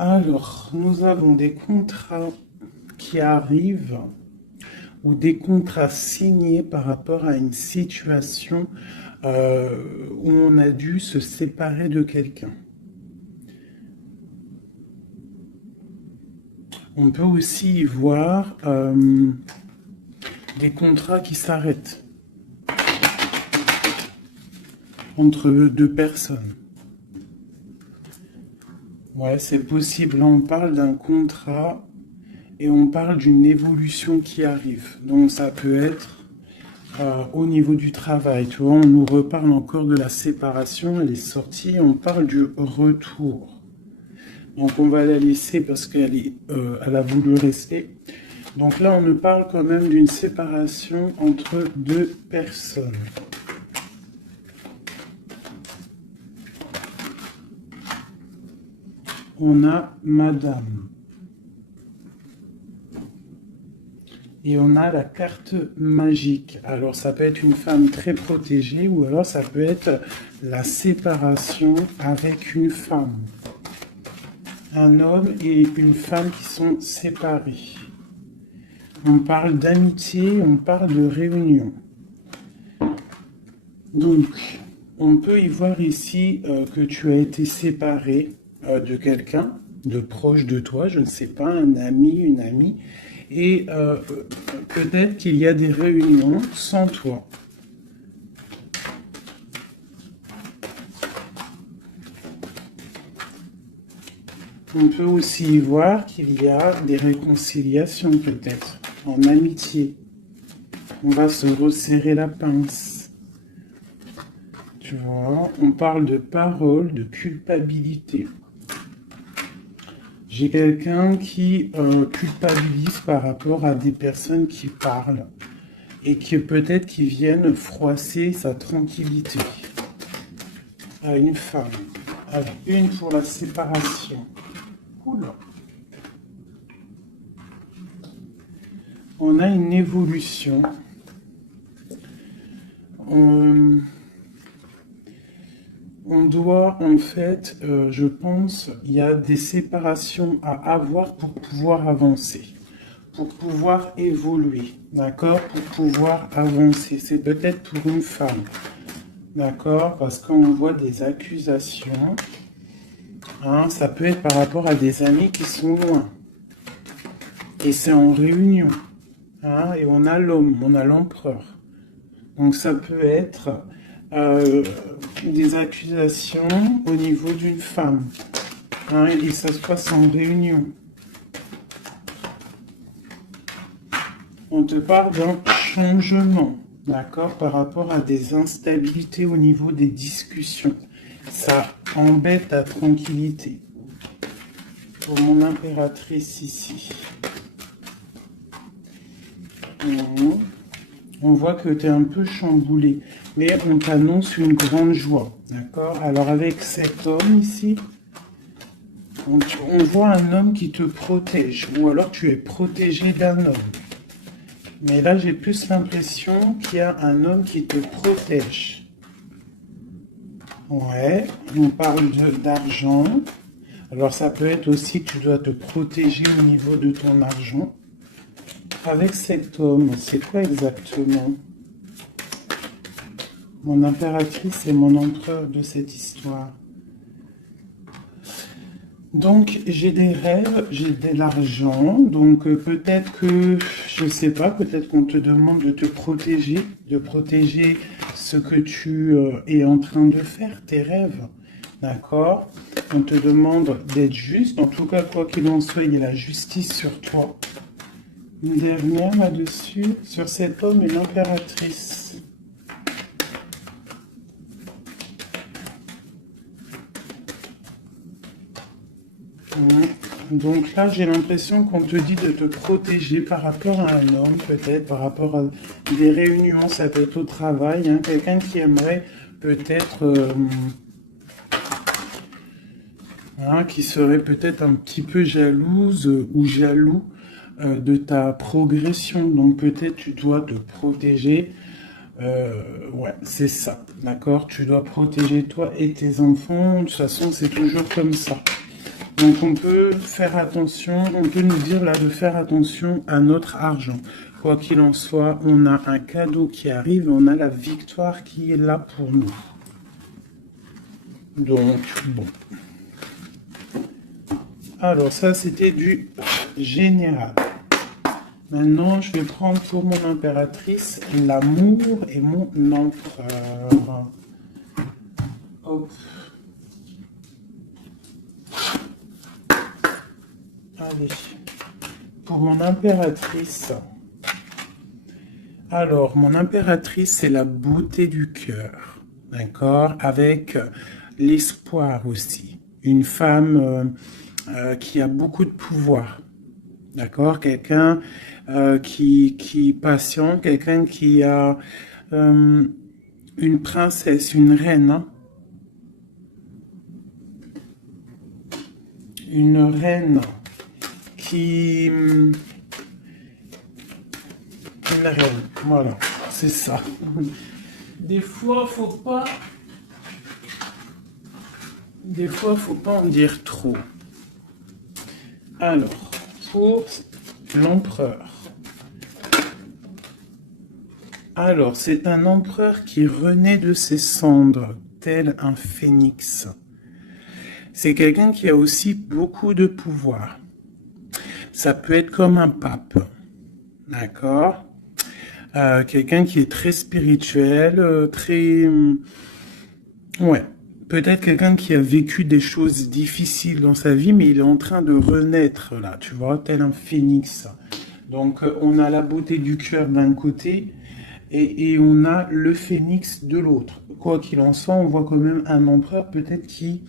Alors, nous avons des contrats qui arrivent ou des contrats signés par rapport à une situation où on a dû se séparer de quelqu'un. On peut aussi y voir des contrats qui s'arrêtent entre deux personnes. Ouais, c'est possible. Là, on parle d'un contrat et on parle d'une évolution qui arrive. Donc, ça peut être au niveau du travail. Tu vois, on nous reparle encore de la séparation, elle est sortie. On parle du retour. Donc, on va la laisser parce elle a voulu rester. Donc là, on nous parle quand même d'une séparation entre deux personnes. On a Madame. Et on a la carte magique. Alors, ça peut être une femme très protégée ou alors ça peut être la séparation avec une femme. Un homme et une femme qui sont séparés. On parle d'amitié, on parle de réunion. Donc, on peut y voir ici que tu as été séparé de quelqu'un, de proche de toi, je ne sais pas, un ami, une amie, et peut-être qu'il y a des réunions sans toi. On peut aussi y voir qu'il y a des réconciliations peut-être, en amitié. On va se resserrer la pince. Tu vois, on parle de parole, de culpabilité. J'ai quelqu'un qui culpabilise par rapport à des personnes qui parlent et qui peut-être qui viennent froisser sa tranquillité. À une femme. Allez, une pour la séparation. Oula. On a une évolution. On doit, en fait, je pense, il y a des séparations à avoir pour pouvoir avancer, pour pouvoir évoluer, d'accord, pour pouvoir avancer. C'est peut-être pour une femme, d'accord, parce qu'on voit des accusations. Hein, ça peut être par rapport à des amis qui sont loin. Et c'est en réunion. Hein, et on a l'homme, on a l'empereur. Donc ça peut être des accusations au niveau d'une femme. Hein, et ça se passe en réunion. On te parle d'un changement, d'accord, par rapport à des instabilités au niveau des discussions. Ça embête ta tranquillité. Pour mon impératrice ici. On voit que tu es un peu chamboulé, mais on t'annonce une grande joie, d'accord? Alors avec cet homme ici, on voit un homme qui te protège, ou alors tu es protégé d'un homme. Mais là, j'ai plus l'impression qu'il y a un homme qui te protège. Ouais, on parle d'argent. Alors ça peut être aussi que tu dois te protéger au niveau de ton argent. Avec cet homme, c'est quoi exactement? Mon impératrice et mon empereur de cette histoire. Donc, j'ai des rêves, j'ai de l'argent, donc peut-être que, je sais pas, peut-être qu'on te demande de protéger ce que tu es en train de faire, tes rêves, d'accord? On te demande d'être juste, en tout cas, quoi qu'il en soit, il y a la justice sur toi. Une dernière là-dessus, sur cet homme et l'impératrice. Donc là, j'ai l'impression qu'on te dit de te protéger par rapport à un homme, peut-être, par rapport à des réunions, ça peut être au travail, hein, quelqu'un qui aimerait peut-être, qui serait peut-être un petit peu jalouse ou jaloux de ta progression. Donc peut-être tu dois te protéger. Ouais, c'est ça, d'accord? Tu dois protéger toi et tes enfants. De toute façon, c'est toujours comme ça. Donc on peut faire attention, on peut nous dire là de faire attention à notre argent. Quoi qu'il en soit, on a un cadeau qui arrive, on a la victoire qui est là pour nous. Donc, bon. Alors ça, c'était du général. Maintenant, je vais prendre pour mon impératrice l'amour et mon empereur. Hop. Allez. Pour mon impératrice. Alors, mon impératrice, c'est la beauté du cœur. D'accord? Avec l'espoir aussi. Une femme qui a beaucoup de pouvoir. D'accord? Quelqu'un qui est patient, quelqu'un qui a une princesse, une reine. Hein? Une reine qui... Une reine, voilà, c'est ça. Des fois, faut pas en dire trop. Alors, pour l'empereur. Alors, c'est un empereur qui renaît de ses cendres, tel un phénix. C'est quelqu'un qui a aussi beaucoup de pouvoir. Ça peut être comme un pape, d'accord? Quelqu'un qui est très spirituel, très... ouais. Peut-être quelqu'un qui a vécu des choses difficiles dans sa vie, mais il est en train de renaître, là, tu vois, tel un phénix. Donc, on a la beauté du cœur d'un côté, et on a le phénix de l'autre. Quoi qu'il en soit, on voit quand même un empereur, peut-être qui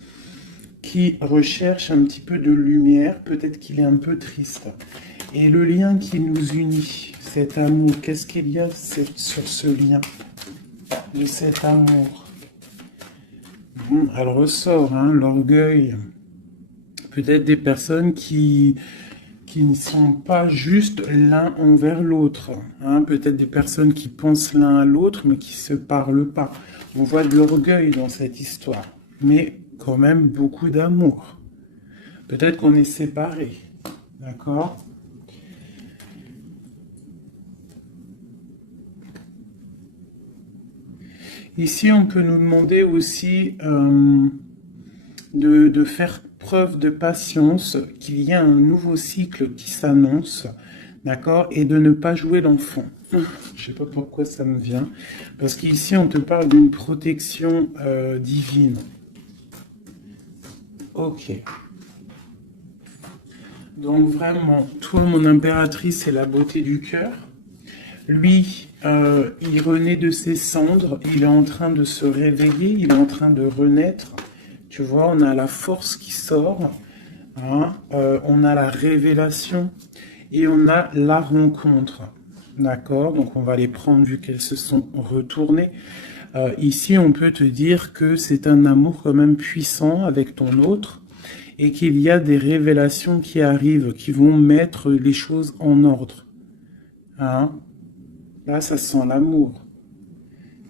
recherche un petit peu de lumière, peut-être qu'il est un peu triste. Et le lien qui nous unit, cet amour, qu'est-ce qu'il y a sur ce lien de cet amour? Elle ressort, hein, l'orgueil. Peut-être des personnes qui ne sont pas juste l'un envers l'autre. Hein. Peut-être des personnes qui pensent l'un à l'autre, mais qui ne se parlent pas. On voit de l'orgueil dans cette histoire. Mais quand même beaucoup d'amour. Peut-être qu'on est séparés. D'accord ? Ici, on peut nous demander aussi de faire preuve de patience, qu'il y a un nouveau cycle qui s'annonce, d'accord, et de ne pas jouer l'enfant. Je ne sais pas pourquoi ça me vient, parce qu'ici, on te parle d'une protection divine. Ok. Donc vraiment, toi, mon impératrice, c'est la beauté du cœur. Lui, il renaît de ses cendres, il est en train de se réveiller, il est en train de renaître. Tu vois, on a la force qui sort, hein, on a la révélation et on a la rencontre. D'accord? Donc on va les prendre vu qu'elles se sont retournées. Ici, on peut te dire que c'est un amour quand même puissant avec ton autre et qu'il y a des révélations qui arrivent, qui vont mettre les choses en ordre. Hein? Là, ça sent l'amour.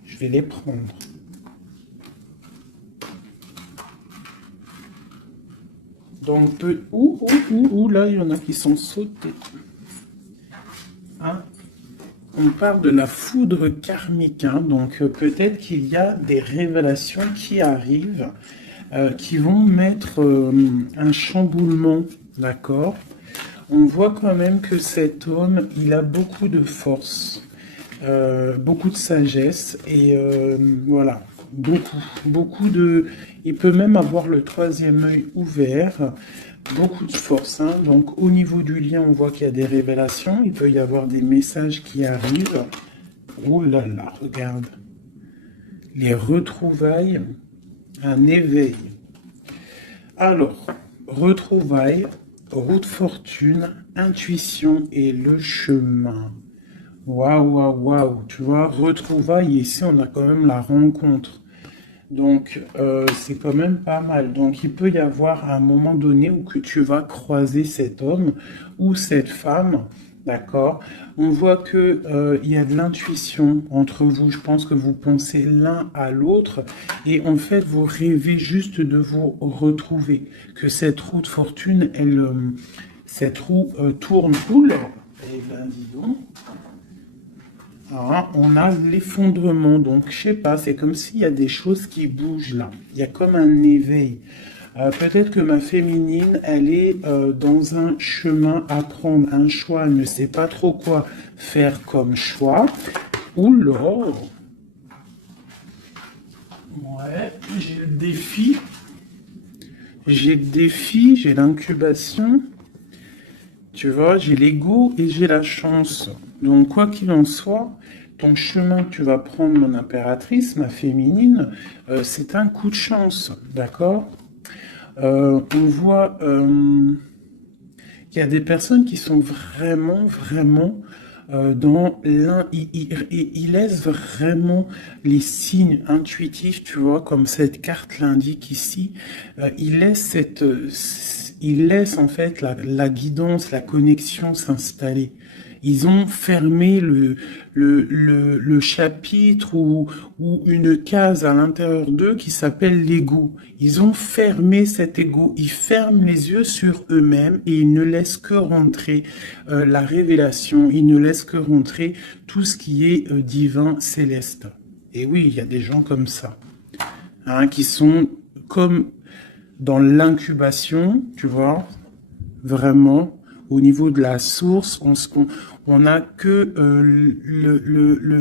Je vais les prendre. Donc, là, il y en a qui sont sautés. Hein? On parle de la foudre karmique. Hein? Donc, peut-être qu'il y a des révélations qui arrivent, qui vont mettre un chamboulement, d'accord? On voit quand même que cet homme, il a beaucoup de force. Beaucoup de sagesse et voilà, beaucoup de... Il peut même avoir le troisième œil ouvert, beaucoup de force. Hein. Donc au niveau du lien, on voit qu'il y a des révélations, il peut y avoir des messages qui arrivent. Oh là là, regarde. Les retrouvailles, un éveil. Alors, retrouvailles, route fortune, intuition et le chemin. Waouh, waouh, waouh, tu vois, retrouvailles, ici on a quand même la rencontre. Donc, c'est quand même pas mal. Donc, il peut y avoir un moment donné où que tu vas croiser cet homme ou cette femme D'accord? On voit que il y a de l'intuition entre vous. Je pense que vous pensez l'un à l'autre et en fait, vous rêvez juste de vous retrouver. Que cette roue de fortune, cette roue tourne. Oula! Eh ben, dis donc. Alors, on a l'effondrement. Donc, je sais pas, c'est comme s'il y a des choses qui bougent là. Il y a comme un éveil. Peut-être que ma féminine, elle est dans un chemin à prendre, un choix. Elle ne sait pas trop quoi faire comme choix. Oula! Ouais, j'ai le défi. J'ai le défi, j'ai l'incubation. Tu vois, j'ai l'ego et j'ai la chance. Donc, quoi qu'il en soit, ton chemin que tu vas prendre, mon impératrice, ma féminine, c'est un coup de chance. D'accord? On voit qu'il y a des personnes qui sont vraiment dans l'un, ils laissent vraiment les signes intuitifs, tu vois, comme cette carte l'indique ici. Ils laissent ils laissent en fait la guidance, la connexion s'installer. Ils ont fermé le chapitre ou une case à l'intérieur d'eux qui s'appelle l'ego. Ils ont fermé cet ego. Ils ferment les yeux sur eux-mêmes et ils ne laissent que rentrer la révélation. Ils ne laissent que rentrer tout ce qui est divin, céleste. Et oui, il y a des gens comme ça, hein, qui sont comme dans l'incubation, tu vois, vraiment, au niveau de la source, on a que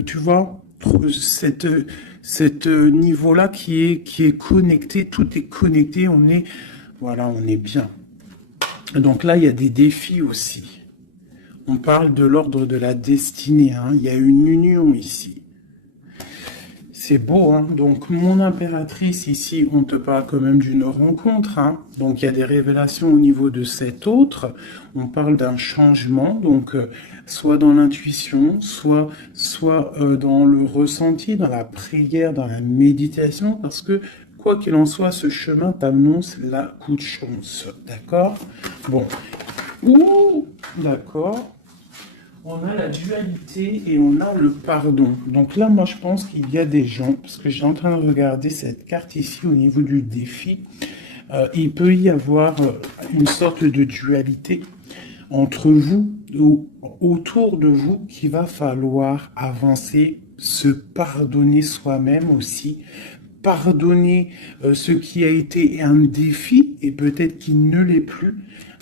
tu vois, cette niveau-là qui est connecté, tout est connecté, voilà, on est bien. Donc là, il y a des défis aussi. On parle de l'ordre de la destinée, hein. Il y a une union ici. C'est beau, hein. Donc, mon impératrice, ici, on te parle quand même d'une rencontre, hein. Donc, il y a des révélations au niveau de cet autre. On parle d'un changement, donc, soit dans l'intuition, soit dans le ressenti, dans la prière, dans la méditation, parce que, quoi qu'il en soit, ce chemin t'annonce la coup de chance. D'accord? Bon. Ouh, d'accord. On a la dualité et on a le pardon. Donc là, moi, je pense qu'il y a des gens, parce que j'ai en train de regarder cette carte ici au niveau du défi, il peut y avoir une sorte de dualité entre vous ou autour de vous qu'il va falloir avancer, se pardonner soi-même aussi, pardonner ce qui a été un défi et peut-être qu'il ne l'est plus.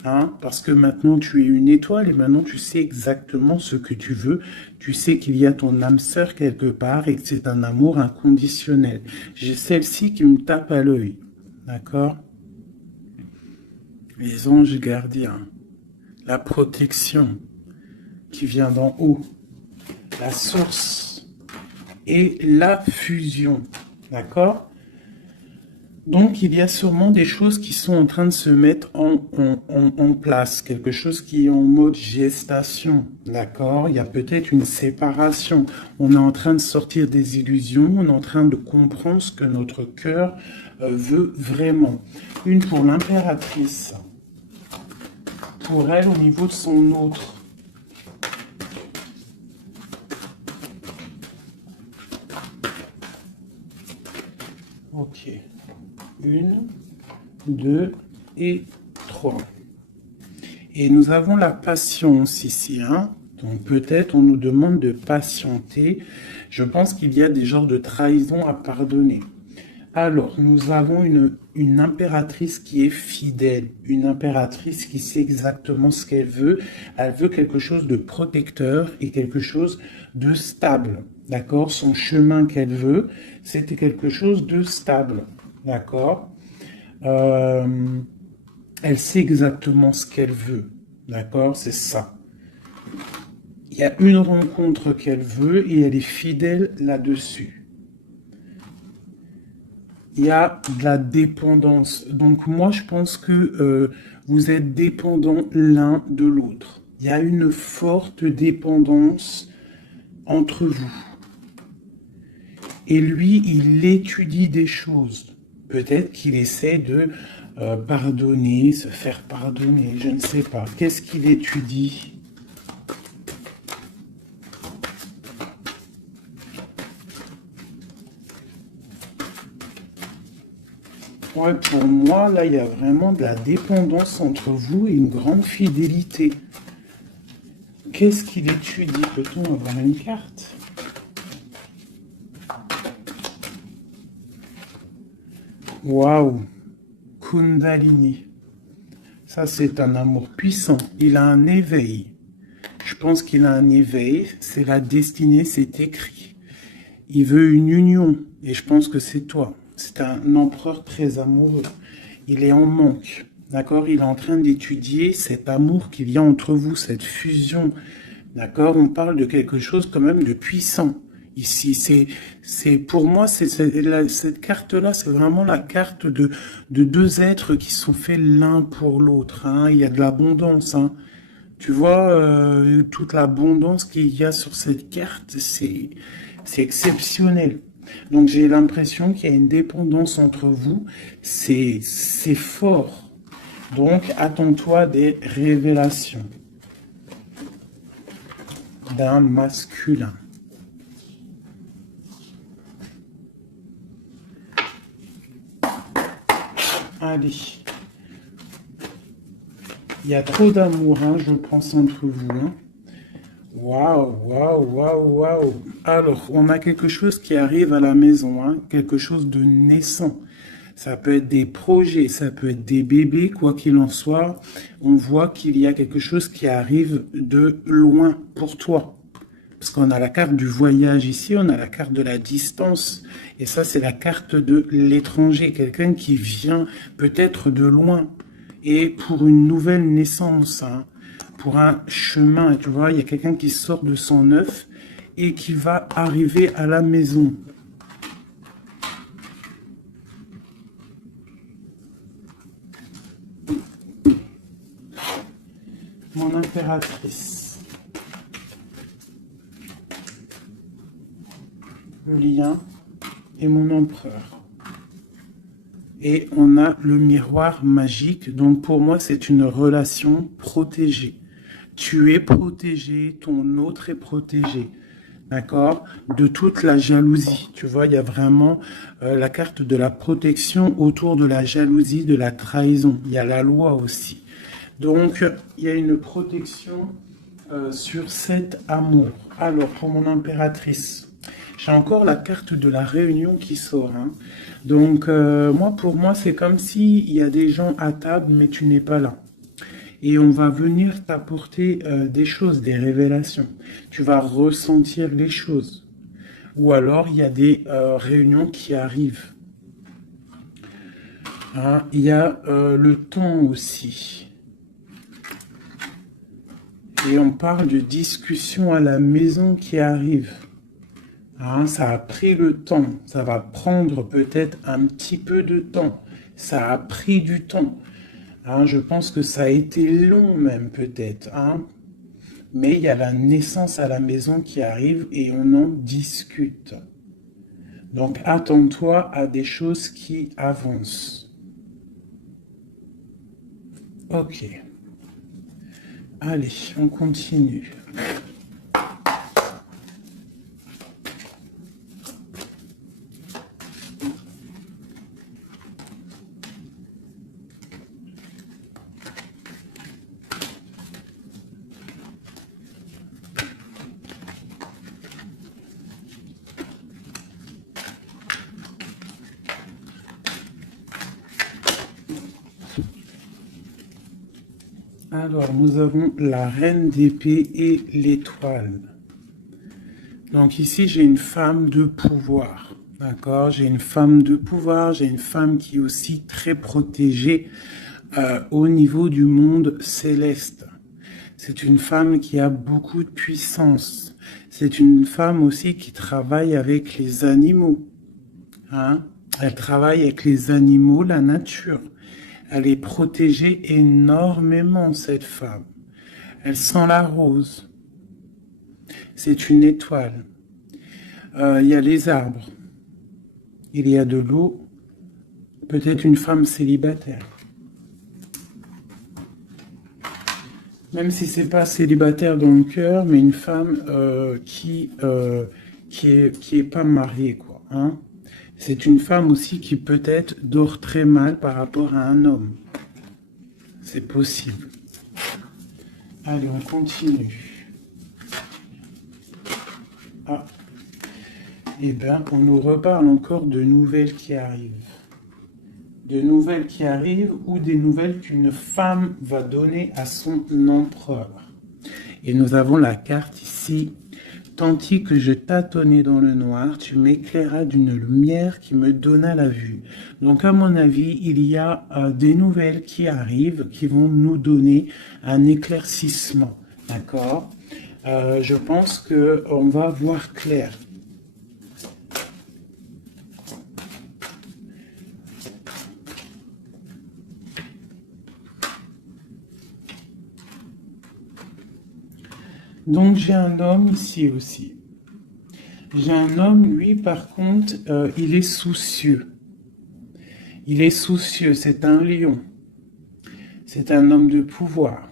Hein, parce que maintenant tu es une étoile et maintenant tu sais exactement ce que tu veux. Tu sais qu'il y a ton âme sœur quelque part et que c'est un amour inconditionnel. J'ai celle-ci qui me tape à l'œil. D'accord? Les anges gardiens. La protection qui vient d'en haut. La source. Et la fusion. D'accord? Donc, il y a sûrement des choses qui sont en train de se mettre en place, quelque chose qui est en mode gestation, d'accord? Il y a peut-être une séparation. On est en train de sortir des illusions, on est en train de comprendre ce que notre cœur veut vraiment. Une pour l'impératrice, pour elle au niveau de son autre. Ok. 1, 2 et 3. Et nous avons la patience ici, hein. Donc peut-être on nous demande de patienter. Je pense qu'il y a des genres de trahison à pardonner. Alors, nous avons une impératrice qui est fidèle, une impératrice qui sait exactement ce qu'elle veut. Elle veut quelque chose de protecteur et quelque chose de stable. D'accord? Son chemin qu'elle veut, c'était quelque chose de stable. D'accord? Elle sait exactement ce qu'elle veut. D'accord? C'est ça. Il y a une rencontre qu'elle veut et elle est fidèle là-dessus. Il y a de la dépendance. Donc moi, je pense que vous êtes dépendants l'un de l'autre. Il y a une forte dépendance entre vous. Et lui, il étudie des choses. Peut-être qu'il essaie de pardonner, se faire pardonner, je ne sais pas. Qu'est-ce qu'il étudie? Ouais, pour moi, là, il y a vraiment de la dépendance entre vous et une grande fidélité. Qu'est-ce qu'il étudie? Peut-on avoir une carte? Waouh! Kundalini. Ça, c'est un amour puissant. Il a un éveil. Je pense qu'il a un éveil. C'est la destinée, c'est écrit. Il veut une union. Et je pense que c'est toi. C'est un empereur très amoureux. Il est en manque. D'accord? Il est en train d'étudier cet amour qu'il y a entre vous, cette fusion. D'accord? On parle de quelque chose quand même de puissant. Ici, pour moi, cette carte-là, c'est vraiment la carte de deux êtres qui sont faits l'un pour l'autre. Hein. Il y a de l'abondance. Hein. Tu vois, toute l'abondance qu'il y a sur cette carte, c'est exceptionnel. Donc, j'ai l'impression qu'il y a une dépendance entre vous. C'est fort. Donc, attends-toi des révélations d'un masculin. Allez. Il y a trop d'amour, hein, je pense, entre vous. Hein. Waouh, waouh, waouh, waouh. Alors, on a quelque chose qui arrive à la maison, hein, quelque chose de naissant. Ça peut être des projets, ça peut être des bébés, quoi qu'il en soit. On voit qu'il y a quelque chose qui arrive de loin pour toi. Parce qu'on a la carte du voyage ici, on a la carte de la distance. Et ça, c'est la carte de l'étranger. Quelqu'un qui vient peut-être de loin. Et pour une nouvelle naissance, hein, pour un chemin. Tu vois, il y a quelqu'un qui sort de son œuf et qui va arriver à la maison. Mon impératrice. Le lien et mon empereur. Et on a le miroir magique. Donc pour moi, c'est une relation protégée. Tu es protégé, ton autre est protégé. D'accord? De toute la jalousie. Tu vois, il y a vraiment la carte de la protection autour de la jalousie, de la trahison. Il y a la loi aussi. Donc, il y a une protection sur cet amour. Alors, pour mon impératrice, j'ai encore la carte de la réunion qui sort. Hein. Donc, pour moi, c'est comme s'il y a des gens à table, mais tu n'es pas là. Et on va venir t'apporter des choses, des révélations. Tu vas ressentir les choses. Ou alors, il y a des réunions qui arrivent. Hein, il y a le temps aussi. Et on parle de discussion à la maison qui arrive. Hein, ça a pris le temps. Ça va prendre peut-être un petit peu de temps. Ça a pris du temps. Hein, je pense que ça a été long même peut-être. Hein. Mais il y a la naissance à la maison qui arrive et on en discute. Donc attends-toi à des choses qui avancent. Ok. Allez, on continue. Alors, nous avons la reine d'épée et l'étoile. Donc ici, j'ai une femme de pouvoir. D'accord? J'ai une femme de pouvoir, j'ai une femme qui est aussi très protégée au niveau du monde céleste. C'est une femme qui a beaucoup de puissance. C'est une femme aussi qui travaille avec les animaux. Hein? Elle travaille avec les animaux, la nature. Elle est protégée énormément, cette femme. Elle sent la rose. C'est une étoile. Il y a les arbres. Il y a de l'eau. Peut-être une femme célibataire. Même si c'est pas célibataire dans le cœur, mais une femme qui est pas mariée, quoi. Hein. C'est une femme aussi qui peut-être dort très mal par rapport à un homme. C'est possible. Allez, on continue. Ah. Eh bien, on nous reparle encore de nouvelles qui arrivent. De nouvelles qui arrivent ou des nouvelles qu'une femme va donner à son empereur. Et nous avons la carte ici. Tandis que je tâtonnais dans le noir, tu m'éclairas d'une lumière qui me donna la vue. Donc, à mon avis, il y a des nouvelles qui arrivent, qui vont nous donner un éclaircissement. D'accord? Je pense qu'on va voir clair. Donc, j'ai un homme ici aussi. J'ai un homme, lui, par contre, il est soucieux. Il est soucieux, c'est un lion. C'est un homme de pouvoir.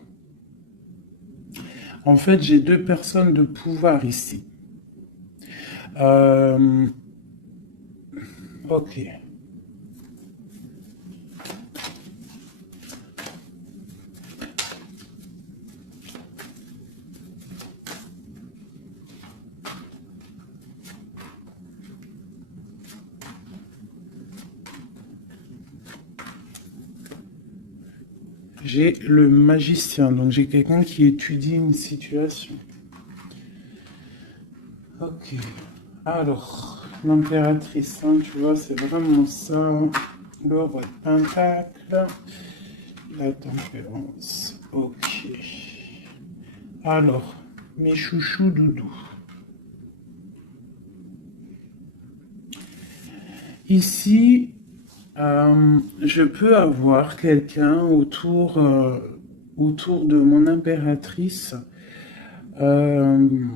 En fait, j'ai deux personnes de pouvoir ici. Ok. J'ai le magicien, donc j'ai quelqu'un qui étudie une situation. Ok. Alors, l'impératrice, hein, tu vois, c'est vraiment ça. Le roi de pentacle. La tempérance. Ok. Alors, mes chouchous doudous. Ici, je peux avoir quelqu'un autour de mon impératrice. Je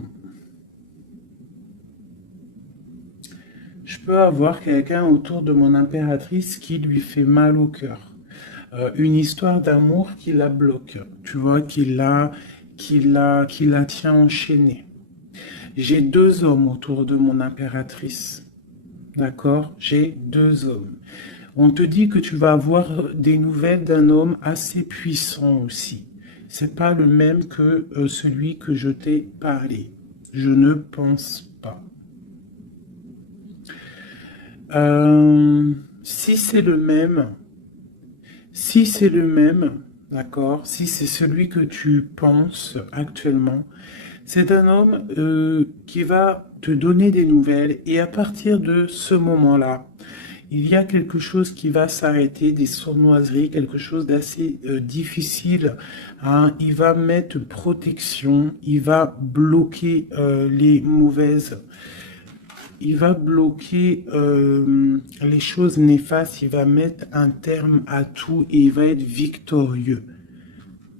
peux avoir quelqu'un autour de mon impératrice qui lui fait mal au cœur. Une histoire d'amour qui la bloque, tu vois, qui la tient enchaînée. J'ai deux hommes autour de mon impératrice. D'accord? J'ai deux hommes. On te dit que tu vas avoir des nouvelles d'un homme assez puissant aussi. C'est pas le même que celui que je t'ai parlé. Je ne pense pas. Si c'est le même, d'accord, si c'est celui que tu penses actuellement, c'est un homme qui va te donner des nouvelles et à partir de ce moment-là, il y a quelque chose qui va s'arrêter, des sournoiseries, quelque chose d'assez difficile. Hein. Il va mettre protection, il va bloquer les mauvaises. Il va bloquer les choses néfastes, il va mettre un terme à tout et il va être victorieux.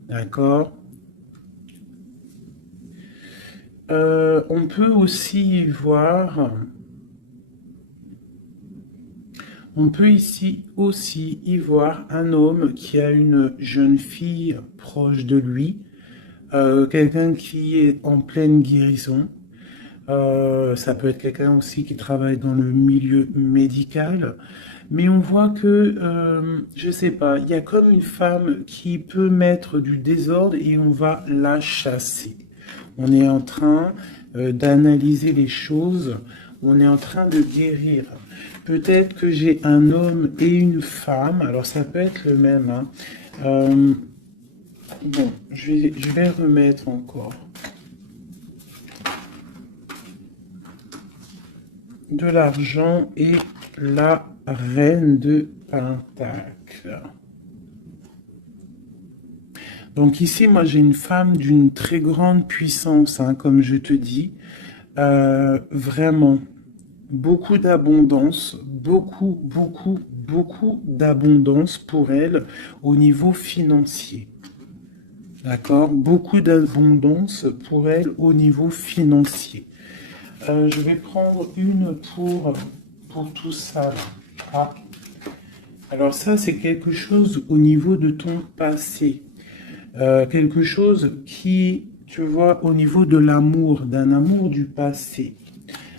D'accord? On peut aussi voir... On peut ici aussi y voir un homme qui a une jeune fille proche de lui, quelqu'un qui est en pleine guérison. Ça peut être quelqu'un aussi qui travaille dans le milieu médical. Mais on voit que, je sais pas, il y a comme une femme qui peut mettre du désordre et on va la chasser. On est en train d'analyser les choses, on est en train de guérir. Peut-être que j'ai un homme et une femme, alors ça peut être le même. Hein. Bon, je vais remettre encore. De l'argent et la reine de Pentacle. Donc ici, moi j'ai une femme d'une très grande puissance, hein, comme je te dis. Vraiment, beaucoup d'abondance, beaucoup d'abondance pour elle au niveau financier. D'accord? Beaucoup d'abondance pour elle au niveau financier. Je vais prendre une pour tout ça. Ah. Alors ça, c'est quelque chose au niveau de ton passé. Quelque chose qui, tu vois, au niveau de l'amour, d'un amour du passé,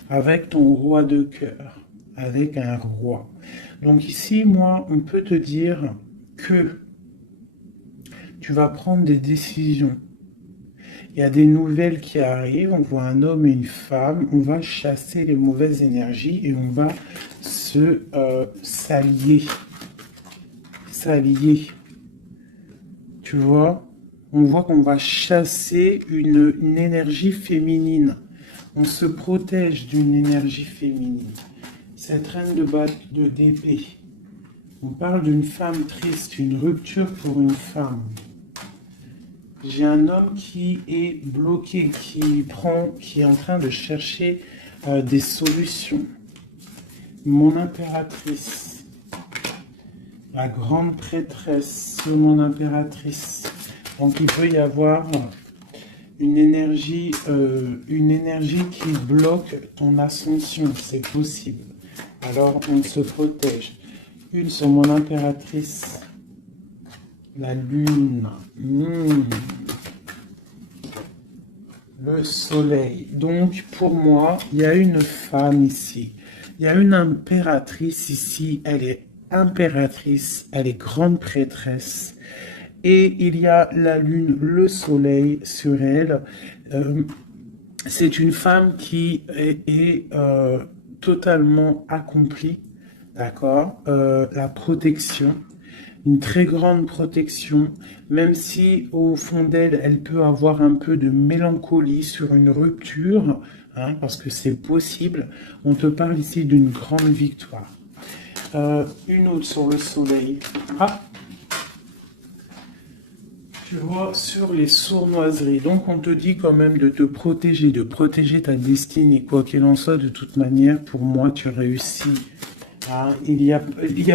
avec ton roi de cœur. avec un roi. Donc ici, moi, on peut te dire que tu vas prendre des décisions. Il y a des nouvelles qui arrivent, on voit un homme et une femme, on va chasser les mauvaises énergies et on va s'allier. S'allier. Tu vois? On voit qu'on va chasser une énergie féminine. On se protège d'une énergie féminine. Cette reine d'épée. On parle d'une femme triste, une rupture pour une femme. J'ai un homme qui est bloqué, qui est en train de chercher des solutions. Mon impératrice, la grande prêtresse, mon impératrice. Donc il peut y avoir une énergie qui bloque ton ascension, c'est possible. Alors on se protège. Une sur mon impératrice. La lune. Le soleil. Donc, pour moi, il y a une femme ici. Il y a une impératrice ici. Elle est impératrice. Elle est grande prêtresse. Et il y a la lune, le soleil sur elle. C'est une femme qui est totalement accomplie. D'accord? La protection. Une très grande protection, même si au fond d'elle, elle peut avoir un peu de mélancolie sur une rupture, hein, parce que c'est possible. On te parle ici d'une grande victoire. Une autre sur le soleil. Ah, tu vois, sur les sournoiseries. Donc on te dit quand même de te protéger, de protéger ta destinée. Quoi qu'il en soit, de toute manière, pour moi, tu réussis. Ah, il n'y a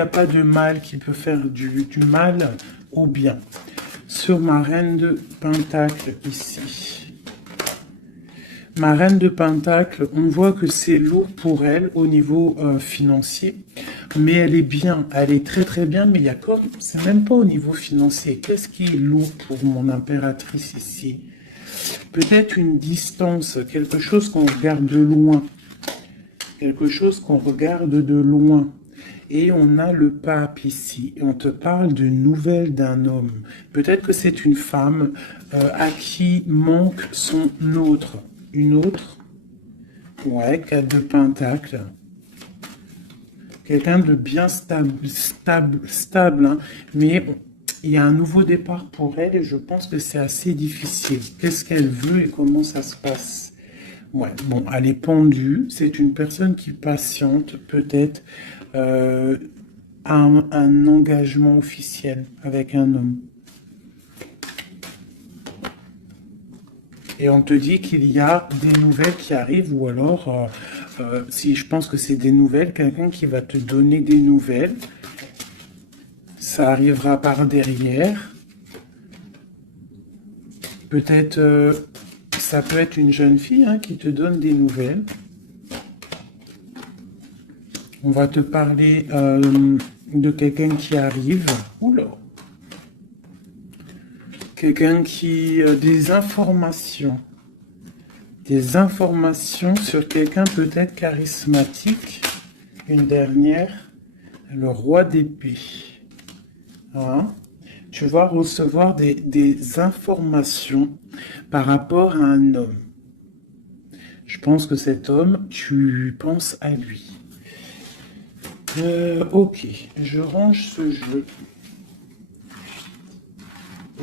pas de mal qui peut faire du mal au bien. Sur ma reine de Pentacle ici. Ma reine de Pentacle, on voit que c'est lourd pour elle au niveau financier. Mais elle est bien, elle est très très bien, mais il y a comme, c'est même pas au niveau financier. Qu'est-ce qui est lourd pour mon impératrice ici? Peut-être une distance, quelque chose qu'on regarde de loin. Quelque chose qu'on regarde de loin. Et on a le pape ici. Et on te parle de nouvelles d'un homme. Peut-être que c'est une femme à qui manque son autre. Une autre. Ouais, 4 de pentacle. Quelqu'un de bien stable, hein. Mais il y a un nouveau départ pour elle et je pense que c'est assez difficile. Qu'est-ce qu'elle veut et comment ça se passe? Ouais, bon, elle est pendue. C'est une personne qui patiente, peut-être, un engagement officiel avec un homme. Et on te dit qu'il y a des nouvelles qui arrivent, ou alors, si je pense que c'est des nouvelles, quelqu'un qui va te donner des nouvelles. Ça arrivera par derrière. Peut-être, ça peut être une jeune fille hein, qui te donne des nouvelles. On va te parler de quelqu'un qui arrive. Oula. Quelqu'un qui... des informations. Des informations sur quelqu'un peut-être charismatique. Une dernière. Le roi d'épée. Hein? Tu vas recevoir des informations par rapport à un homme. Je pense que cet homme, tu penses à lui. Ok, je range ce jeu.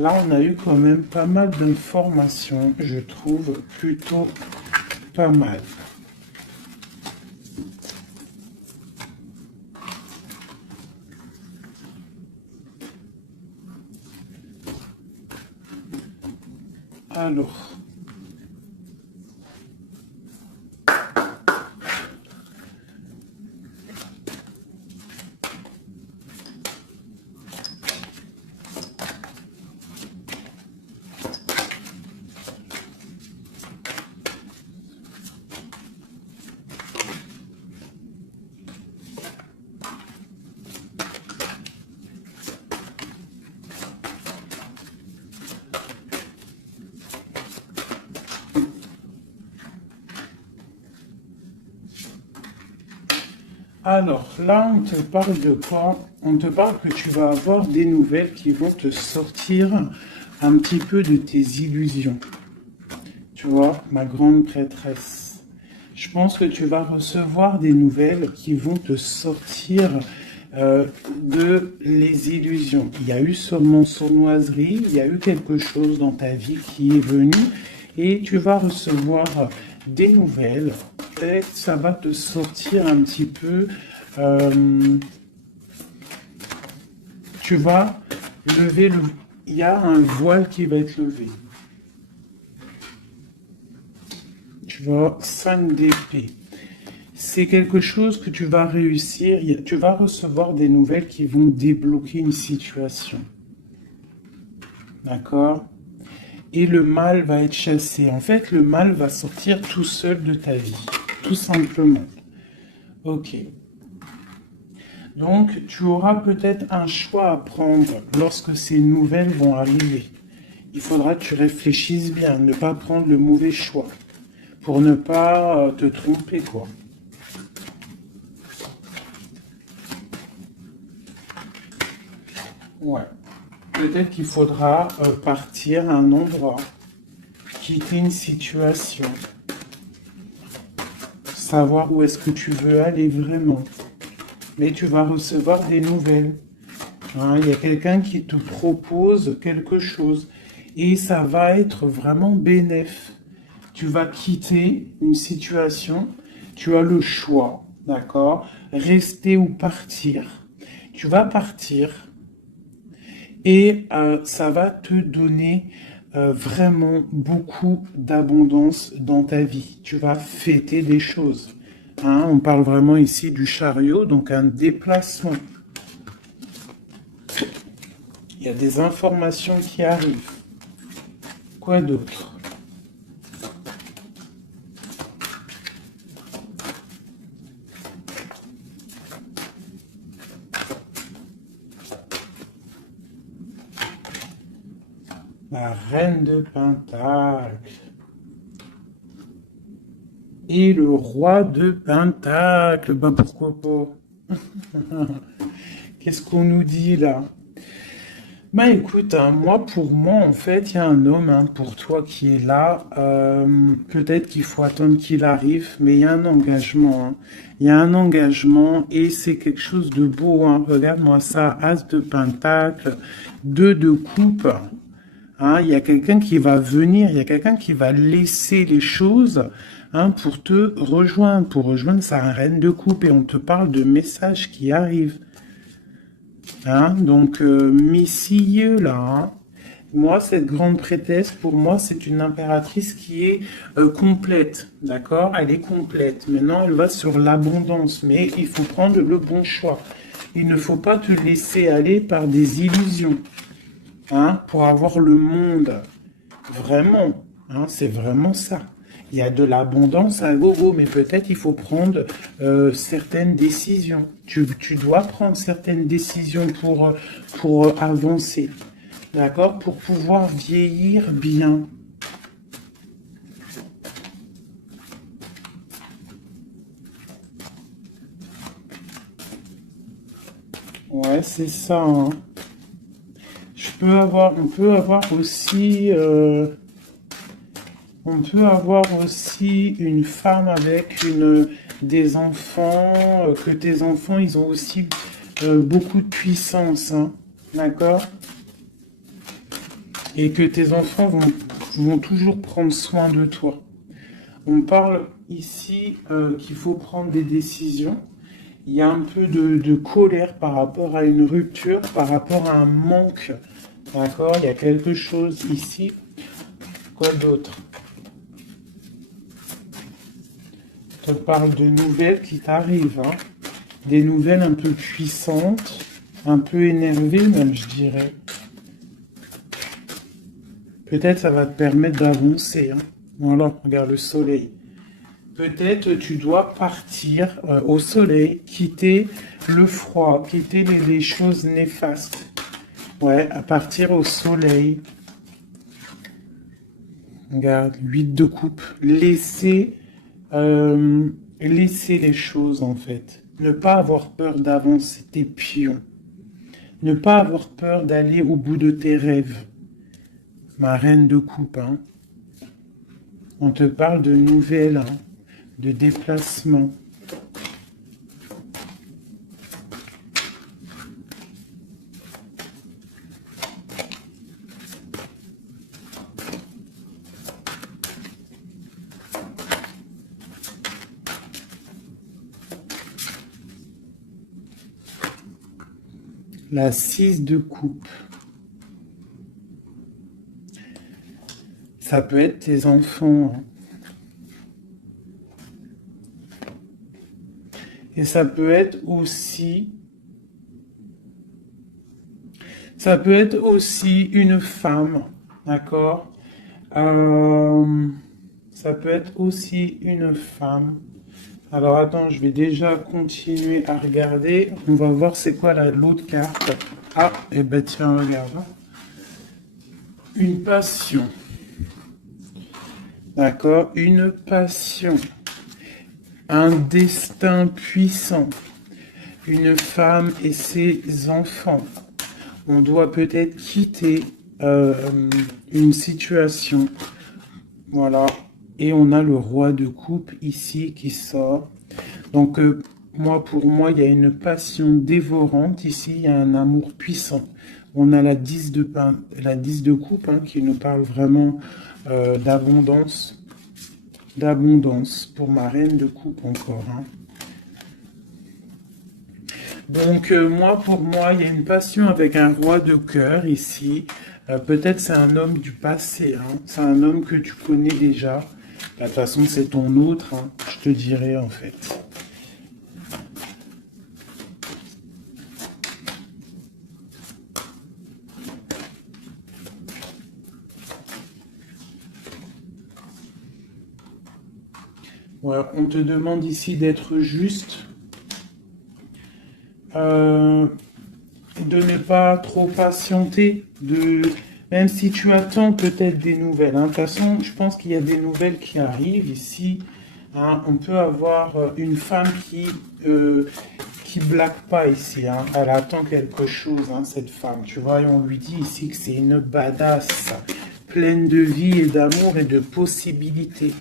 Là, on a eu quand même pas mal d'informations, je trouve plutôt pas mal. Alors... Alors, là, on te parle de quoi? On te parle que tu vas avoir des nouvelles qui vont te sortir un petit peu de tes illusions. Tu vois, ma grande prêtresse. Je pense que tu vas recevoir des nouvelles qui vont te sortir de les illusions. Il y a eu sûrement sournoiserie, il y a eu quelque chose dans ta vie qui est venu et tu vas recevoir des nouvelles. Peut-être ça va te sortir un petit peu. Tu vas lever le... Il y a un voile qui va être levé. Tu vois, 5 d'épée. C'est quelque chose que tu vas réussir. Tu vas recevoir des nouvelles qui vont débloquer une situation. D'accord? Et le mal va être chassé. En fait, le mal va sortir tout seul de ta vie. Tout simplement. Ok. Donc, tu auras peut-être un choix à prendre lorsque ces nouvelles vont arriver. Il faudra que tu réfléchisses bien, ne pas prendre le mauvais choix. Pour ne pas te tromper, quoi. Ouais. Peut-être qu'il faudra partir à un endroit, quitter une situation, savoir où est-ce que tu veux aller vraiment. Mais tu vas recevoir des nouvelles. Hein, il y a quelqu'un qui te propose quelque chose et ça va être vraiment bénéf. Tu vas quitter une situation, tu as le choix, d'accord? Rester ou partir. Tu vas partir et ça va te donner vraiment beaucoup d'abondance dans ta vie. Tu vas fêter des choses. Hein, on parle vraiment ici du chariot, donc un déplacement. Il y a des informations qui arrivent. Quoi d'autre? La reine de Pentacle. Et le roi de Pentacle. Ben pourquoi pas? Qu'est-ce qu'on nous dit là? Bah écoute, hein, pour moi, en fait, il y a un homme pour toi qui est là. Peut-être qu'il faut attendre qu'il arrive, mais il y a un engagement. Hein. Il y a un engagement et c'est quelque chose de beau. Hein. Regarde-moi ça, As de Pentacle, 2 de coupe. Hein, il y a quelqu'un qui va venir, il y a quelqu'un qui va laisser les choses pour te rejoindre, pour rejoindre sa reine de coupe. Et on te parle de messages qui arrivent. Hein, donc, messieurs, là, hein. Moi, cette grande prêtresse, pour moi, c'est une impératrice qui est complète, d'accord? Elle est complète. Maintenant, elle va sur l'abondance, mais il faut prendre le bon choix. Il ne faut pas te laisser aller par des illusions, hein, pour avoir le monde. Vraiment, hein, c'est vraiment ça. Il y a de l'abondance à gogo, mais peut-être il faut prendre certaines décisions. Tu dois prendre certaines décisions pour avancer, d'accord? Pour pouvoir vieillir bien. Ouais, c'est ça. Hein. On peut avoir aussi... on peut avoir aussi une femme avec des enfants, que tes enfants, ils ont aussi beaucoup de puissance, hein, d'accord? Et que tes enfants vont toujours prendre soin de toi. On parle ici qu'il faut prendre des décisions. Il y a un peu de colère par rapport à une rupture, par rapport à un manque, d'accord? Il y a quelque chose ici. Quoi d'autre? Je te parle de nouvelles qui t'arrivent, hein. Des nouvelles un peu puissantes, un peu énervées même, je dirais. Peut-être ça va te permettre d'avancer. Hein. Voilà, regarde le soleil. Peut-être tu dois partir au soleil, quitter le froid, quitter les choses néfastes. Ouais, à partir au soleil. Regarde, 8 de coupe. Laisser les choses, en fait. Ne pas avoir peur d'avancer tes pions. Ne pas avoir peur d'aller au bout de tes rêves. Ma reine de coupe, hein. On te parle de nouvelles, hein, de déplacement. La 6 de coupe. Ça peut être tes enfants, hein. Et ça peut être aussi une femme, d'accord? Ça peut être aussi une femme. Alors attends, je vais déjà continuer à regarder. On va voir c'est quoi l'autre carte. Ah, et ben tiens, regarde. Une passion. D'accord? Une passion. Un destin puissant. Une femme et ses enfants. On doit peut-être quitter une situation. Voilà. Et on a le roi de coupe ici qui sort. Donc, pour moi, il y a une passion dévorante. Ici, il y a un amour puissant. On a la 10 de coupe, hein, qui nous parle vraiment d'abondance. D'abondance pour ma reine de coupe encore, hein. Donc, pour moi, il y a une passion avec un roi de cœur ici. Peut-être c'est un homme du passé, hein. C'est un homme que tu connais déjà. De toute façon, c'est ton autre, hein, je te dirais en fait. Voilà, on te demande ici d'être juste. De ne pas trop patienter, même si tu attends peut-être des nouvelles, hein. De toute façon, je pense qu'il y a des nouvelles qui arrivent ici, hein. On peut avoir une femme qui blague pas ici, hein. Elle attend quelque chose, hein, cette femme. Tu vois, et on lui dit ici que c'est une badass, pleine de vie et d'amour et de possibilités.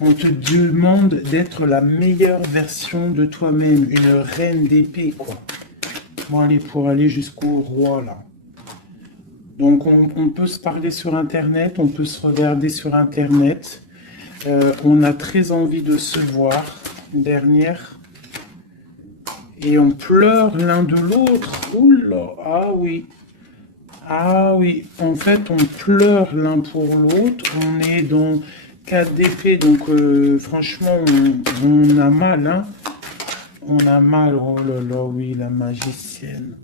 On te demande d'être la meilleure version de toi-même, une reine d'épée, quoi. Bon, allez, pour aller jusqu'au roi, là. Donc, on peut se parler sur Internet, on peut se regarder sur Internet. On a très envie de se voir. Une dernière. Et on pleure l'un de l'autre. Oula, ah oui. Ah oui, en fait, on pleure l'un pour l'autre. On est dans 4 d'épée, donc franchement, on a mal, hein. On a mal, oh là là, oui, la magicienne.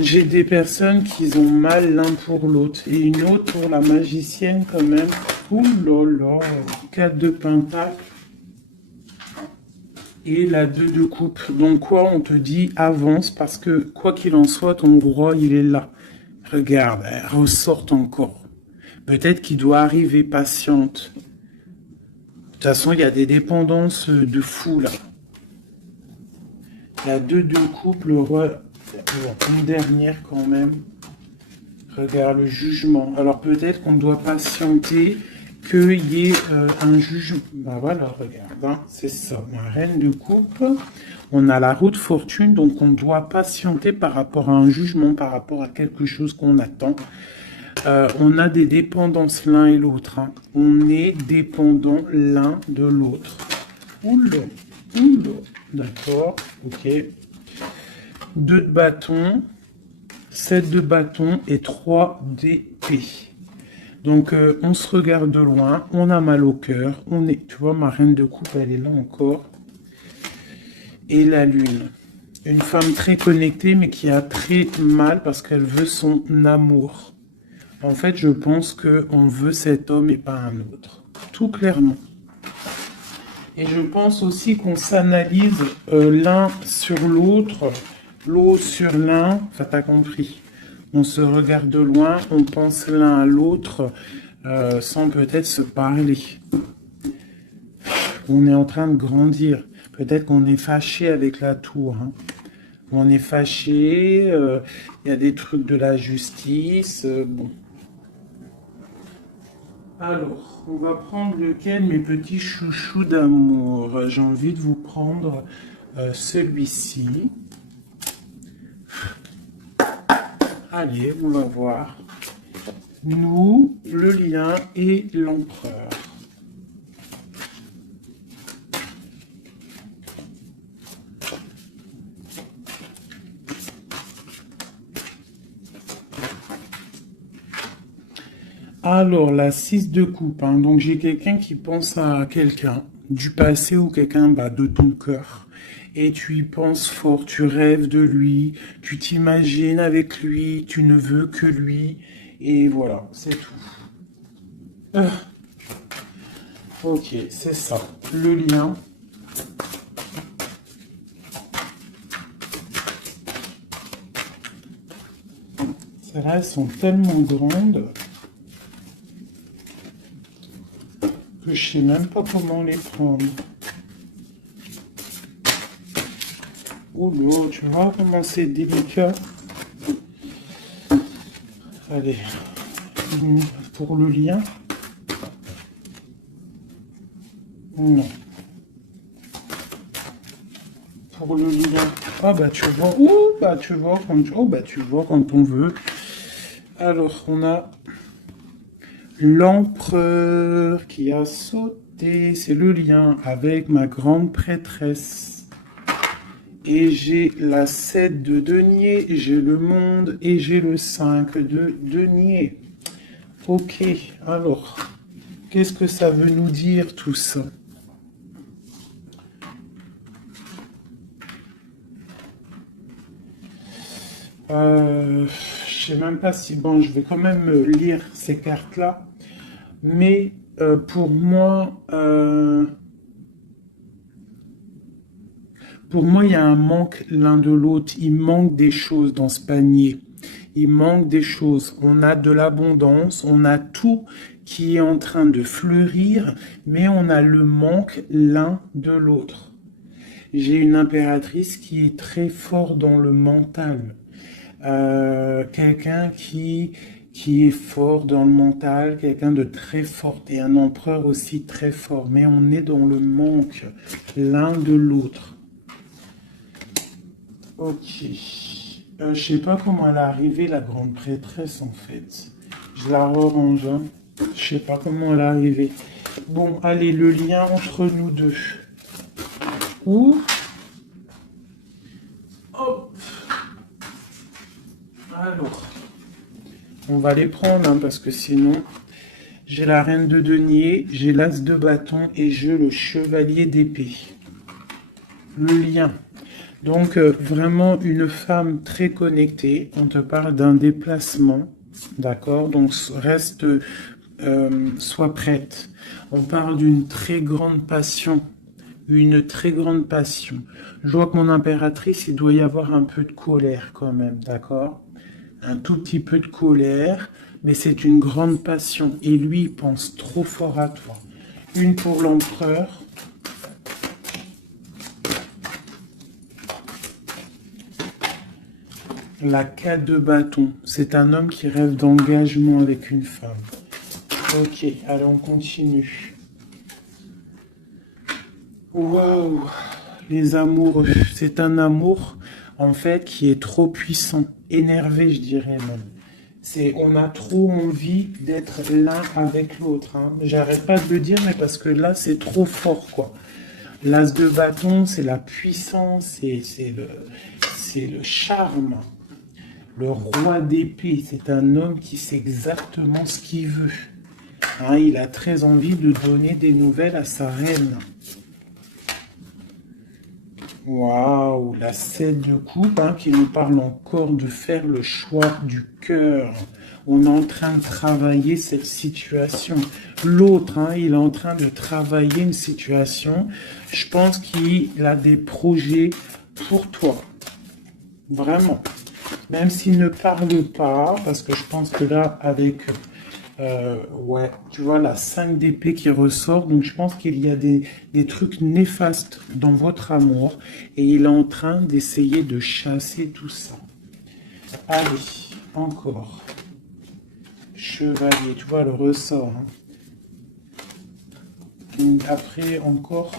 J'ai des personnes qui ont mal l'un pour l'autre. Et une autre pour la magicienne quand même. Ouh là là, 4 de pentacle. Et la 2 de coupe. Donc quoi, on te dit avance parce que quoi qu'il en soit, ton roi, il est là. Regarde, elle ressort encore. Peut-être qu'il doit arriver patiente. De toute façon, il y a des dépendances de fou là. La 2 de coupe, le roi, une dernière quand même. Regarde le jugement. Alors peut-être qu'on doit patienter qu'il y ait un jugement. Ben voilà, regarde, hein, c'est ça. La reine de coupe. On a la roue de fortune, donc on doit patienter par rapport à un jugement, par rapport à quelque chose qu'on attend. On a des dépendances l'un et l'autre, hein. On est dépendant l'un de l'autre. Oula, oula. D'accord, ok. 2 de bâton, 7 de bâton et 3 d'épée. Donc, on se regarde de loin, on a mal au cœur. Tu vois, ma reine de coupe, elle est là encore. Et la lune. Une femme très connectée, mais qui a très mal parce qu'elle veut son amour. En fait, je pense qu'on veut cet homme et pas un autre. Tout clairement. Et je pense aussi qu'on s'analyse l'un sur l'autre, l'autre sur l'un. Enfin, t'as compris. On se regarde de loin, on pense l'un à l'autre sans peut-être se parler. on est en train de grandir. Peut-être qu'on est fâché avec la tour. Hein. On est fâché, il y a des trucs de la justice. Bon. Alors, on va prendre lequel, mes petits chouchous d'amour? J'ai envie de vous prendre celui-ci. Allez, on va voir. Nous, le lien et l'empereur. Alors, la 6 de coupe, hein. Donc j'ai quelqu'un qui pense à quelqu'un du passé ou quelqu'un de ton cœur. Et tu y penses fort, tu rêves de lui, tu t'imagines avec lui, tu ne veux que lui. Et voilà, c'est tout. Ok, c'est ça. Le lien. Celles-là, elles sont tellement grandes que je sais même pas comment les prendre. Oh là, tu vois comment c'est délicat. Allez, pour le lien. Non. Pour le lien. Ah bah tu vois. Ouh, bah tu vois quand tu vois quand on veut. Alors on a l'empereur qui a sauté. C'est le lien avec ma grande prêtresse. Et j'ai la 7 de denier, j'ai le monde et j'ai le 5 de denier. Ok, alors, qu'est-ce que ça veut nous dire tout ça? Je sais même pas si... Bon, je vais quand même lire ces cartes-là. Mais pour moi, il y a un manque l'un de l'autre. Il manque des choses dans ce panier. Il manque des choses. On a de l'abondance, on a tout qui est en train de fleurir, mais on a le manque l'un de l'autre. J'ai une impératrice qui est très fort dans le mental. Quelqu'un qui est fort dans le mental, quelqu'un de très fort, et un empereur aussi très fort. Mais on est dans le manque l'un de l'autre. Ok. Je sais pas comment elle est arrivée, la grande prêtresse, en fait. Je la rerange. Hein. Je sais pas comment elle est arrivée. Bon, allez, le lien entre nous deux. Ouh. Hop. Alors. On va les prendre, hein, parce que sinon... J'ai la reine de denier, j'ai l'as de bâton et j'ai le chevalier d'épée. Le lien. Donc, vraiment une femme très connectée. On te parle d'un déplacement, d'accord? Donc, reste, sois prête. On parle d'une très grande passion. Une très grande passion. Je vois que mon impératrice, il doit y avoir un peu de colère quand même, d'accord? Un tout petit peu de colère, mais c'est une grande passion. Et lui, il pense trop fort à toi. Une pour l'empereur. La 4 de bâton, c'est un homme qui rêve d'engagement avec une femme. Ok, allez, on continue. Waouh, les amoureux. C'est un amour, en fait, qui est trop puissant, énervé, je dirais même. On a trop envie d'être l'un avec l'autre. Hein. J'arrête pas de le dire, mais parce que là, c'est trop fort, quoi. L'as de bâton, c'est la puissance, c'est le charme. Le roi d'épée, c'est un homme qui sait exactement ce qu'il veut. Hein, il a très envie de donner des nouvelles à sa reine. Waouh, la 7 de coupe, hein, qui nous parle encore de faire le choix du cœur. On est en train de travailler cette situation. L'autre, hein, il est en train de travailler une situation. Je pense qu'il a des projets pour toi. Vraiment. Même s'il ne parle pas, parce que je pense que là, avec Ouais, tu vois la 5 d'épée qui ressort, donc je pense qu'il y a des trucs néfastes dans votre amour et il est en train d'essayer de chasser tout ça. Allez, encore. Chevalier, tu vois le ressort. Hein. Après, encore.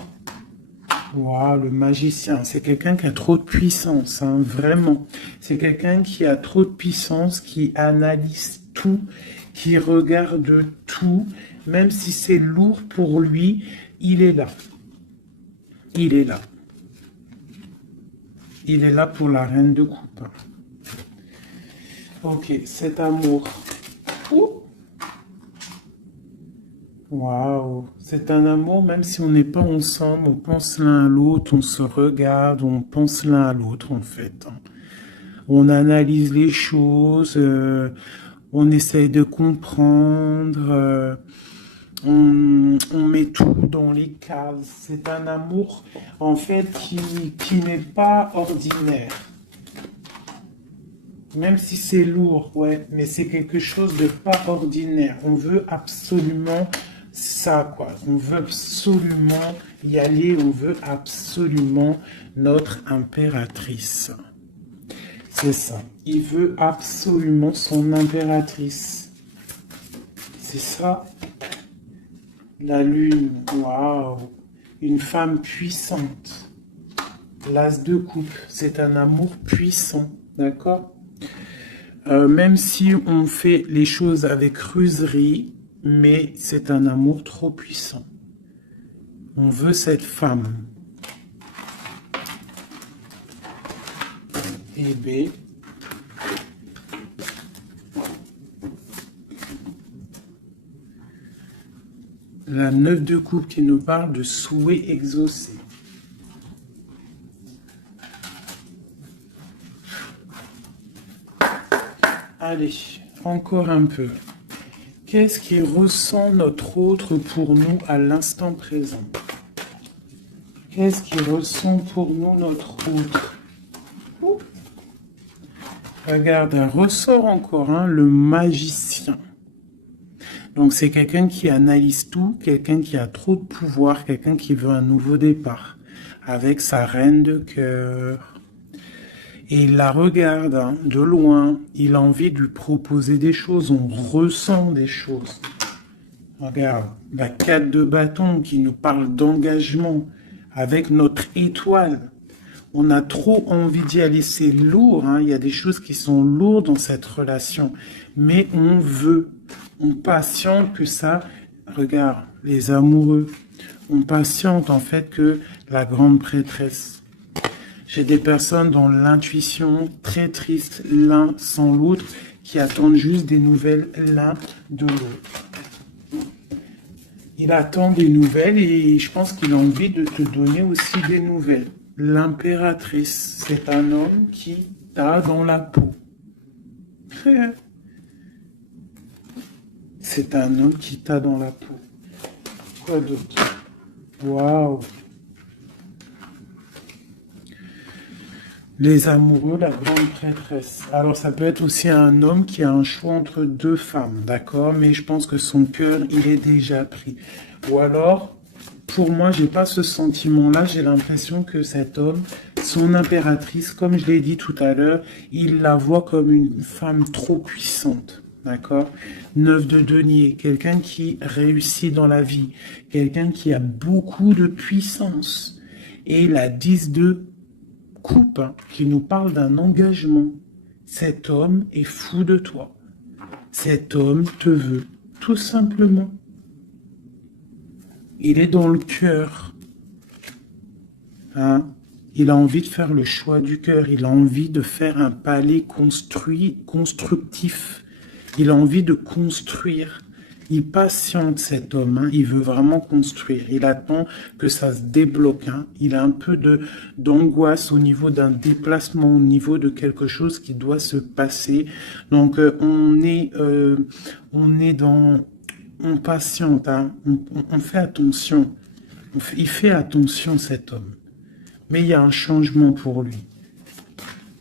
Waouh, le magicien, c'est quelqu'un qui a trop de puissance, hein, vraiment. C'est quelqu'un qui a trop de puissance, qui analyse tout, qui regarde tout, même si c'est lourd pour lui, il est là. Il est là. Il est là pour la reine de coupe. Ok, cet amour. Ouh. Waouh, c'est un amour, même si on n'est pas ensemble, on pense l'un à l'autre, on se regarde, on pense l'un à l'autre en fait. On analyse les choses, on essaye de comprendre, on met tout dans les cases. C'est un amour en fait qui n'est pas ordinaire. Même si c'est lourd, ouais, mais c'est quelque chose de pas ordinaire. On veut absolument ça, quoi. On veut absolument y aller, on veut absolument notre impératrice. C'est ça. Il veut absolument son impératrice. C'est ça. La lune, waouh. Une femme puissante. L'as de coupe, c'est un amour puissant, d'accord? Même si on fait les choses avec ruserie, mais c'est un amour trop puissant. On veut cette femme. Et B. La 9 de coupe qui nous parle de souhait exaucé. Allez, encore un peu. Qu'est-ce qui ressent notre autre pour nous à l'instant présent? Qu'est-ce qui ressent pour nous notre autre? Ouh. Regarde, un ressort encore, hein, le magicien. Donc c'est quelqu'un qui analyse tout, quelqu'un qui a trop de pouvoir, quelqu'un qui veut un nouveau départ, avec sa reine de cœur. Et il la regarde hein, de loin, il a envie de lui proposer des choses, on ressent des choses. Regarde, la 4 de bâton qui nous parle d'engagement avec notre étoile. On a trop envie d'y aller, c'est lourd, hein. Il y a des choses qui sont lourdes dans cette relation, mais on veut, on patiente que ça, regarde, les amoureux, on patiente en fait que la grande prêtresse. J'ai des personnes dans l'intuition très triste l'un sans l'autre, qui attendent juste des nouvelles l'un de l'autre. Il attend des nouvelles et je pense qu'il a envie de te donner aussi des nouvelles. L'impératrice, c'est un homme qui t'a dans la peau. C'est un homme qui t'a dans la peau. Quoi d'autre? Waouh! Les amoureux, la grande prêtresse. Alors ça peut être aussi un homme qui a un choix entre deux femmes, d'accord? Mais je pense que son cœur, il est déjà pris. Ou alors, pour moi, j'ai pas ce sentiment-là. J'ai l'impression que cet homme, son impératrice, comme je l'ai dit tout à l'heure, il la voit comme une femme trop puissante. D'accord? 9 de denier, quelqu'un qui réussit dans la vie, quelqu'un qui a beaucoup de puissance. Et la 10 de coupe hein, qui nous parle d'un engagement. Cet homme est fou de toi. Cet homme te veut, tout simplement. Il est dans le cœur. Hein? Il a envie de faire le choix du cœur. Il a envie de faire un palais constructif. Il a envie de construire. Il patiente cet homme, hein. Il veut vraiment construire. Il attend que ça se débloque. Hein. Il a un peu d'angoisse au niveau d'un déplacement, au niveau de quelque chose qui doit se passer. Donc on est dans, on patiente, hein. On fait attention. Il fait attention cet homme. Mais il y a un changement pour lui.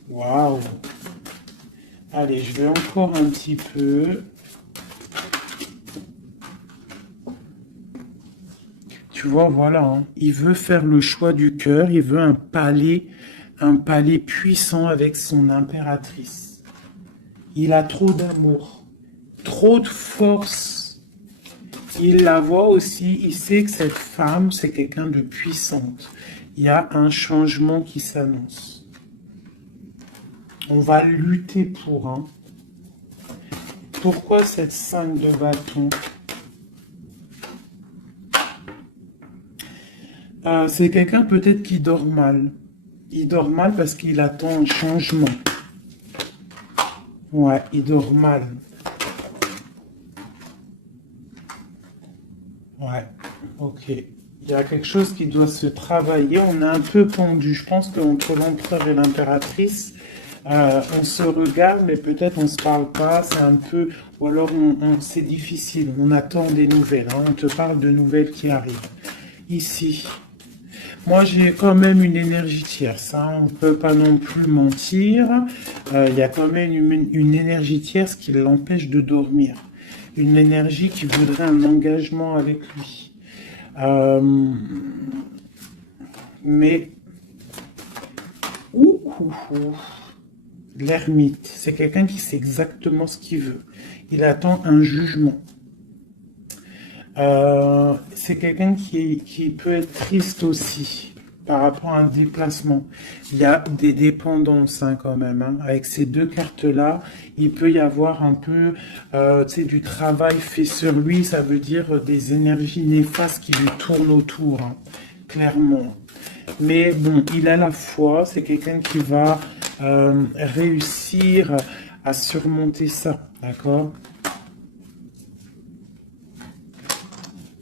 Waouh! Allez, je vais encore un petit peu. tu vois, voilà, hein. Il veut faire le choix du cœur, il veut un palais puissant avec son impératrice. Il a trop d'amour, trop de force. Il la voit aussi, il sait que cette femme, c'est quelqu'un de puissante. Il y a un changement qui s'annonce. On va lutter pour, hein. Pourquoi cette 5 de bâton? C'est quelqu'un peut-être qui dort mal. Il dort mal parce qu'il attend un changement. Ouais, il dort mal. Ouais, ok. Il y a quelque chose qui doit se travailler. On est un peu pendu. Je pense qu'entre l'empereur et l'impératrice, on se regarde, mais peut-être on se parle pas. C'est un peu, ou alors c'est difficile. On attend des nouvelles, hein. On te parle de nouvelles qui arrivent. Ici, moi j'ai quand même une énergie tierce, hein. On ne peut pas non plus mentir. Il y a quand même une énergie tierce qui l'empêche de dormir. Une énergie qui voudrait un engagement avec lui. Mais l'ermite, c'est quelqu'un qui sait exactement ce qu'il veut. Il attend un jugement. C'est quelqu'un qui peut être triste aussi par rapport à un déplacement. Il y a des dépendances, hein, quand même, hein. Avec ces deux cartes-là, il peut y avoir un peu du travail fait sur lui. Ça veut dire des énergies néfastes qui lui tournent autour, hein, clairement. Mais bon, il a la foi. C'est quelqu'un qui va réussir à surmonter ça, d'accord?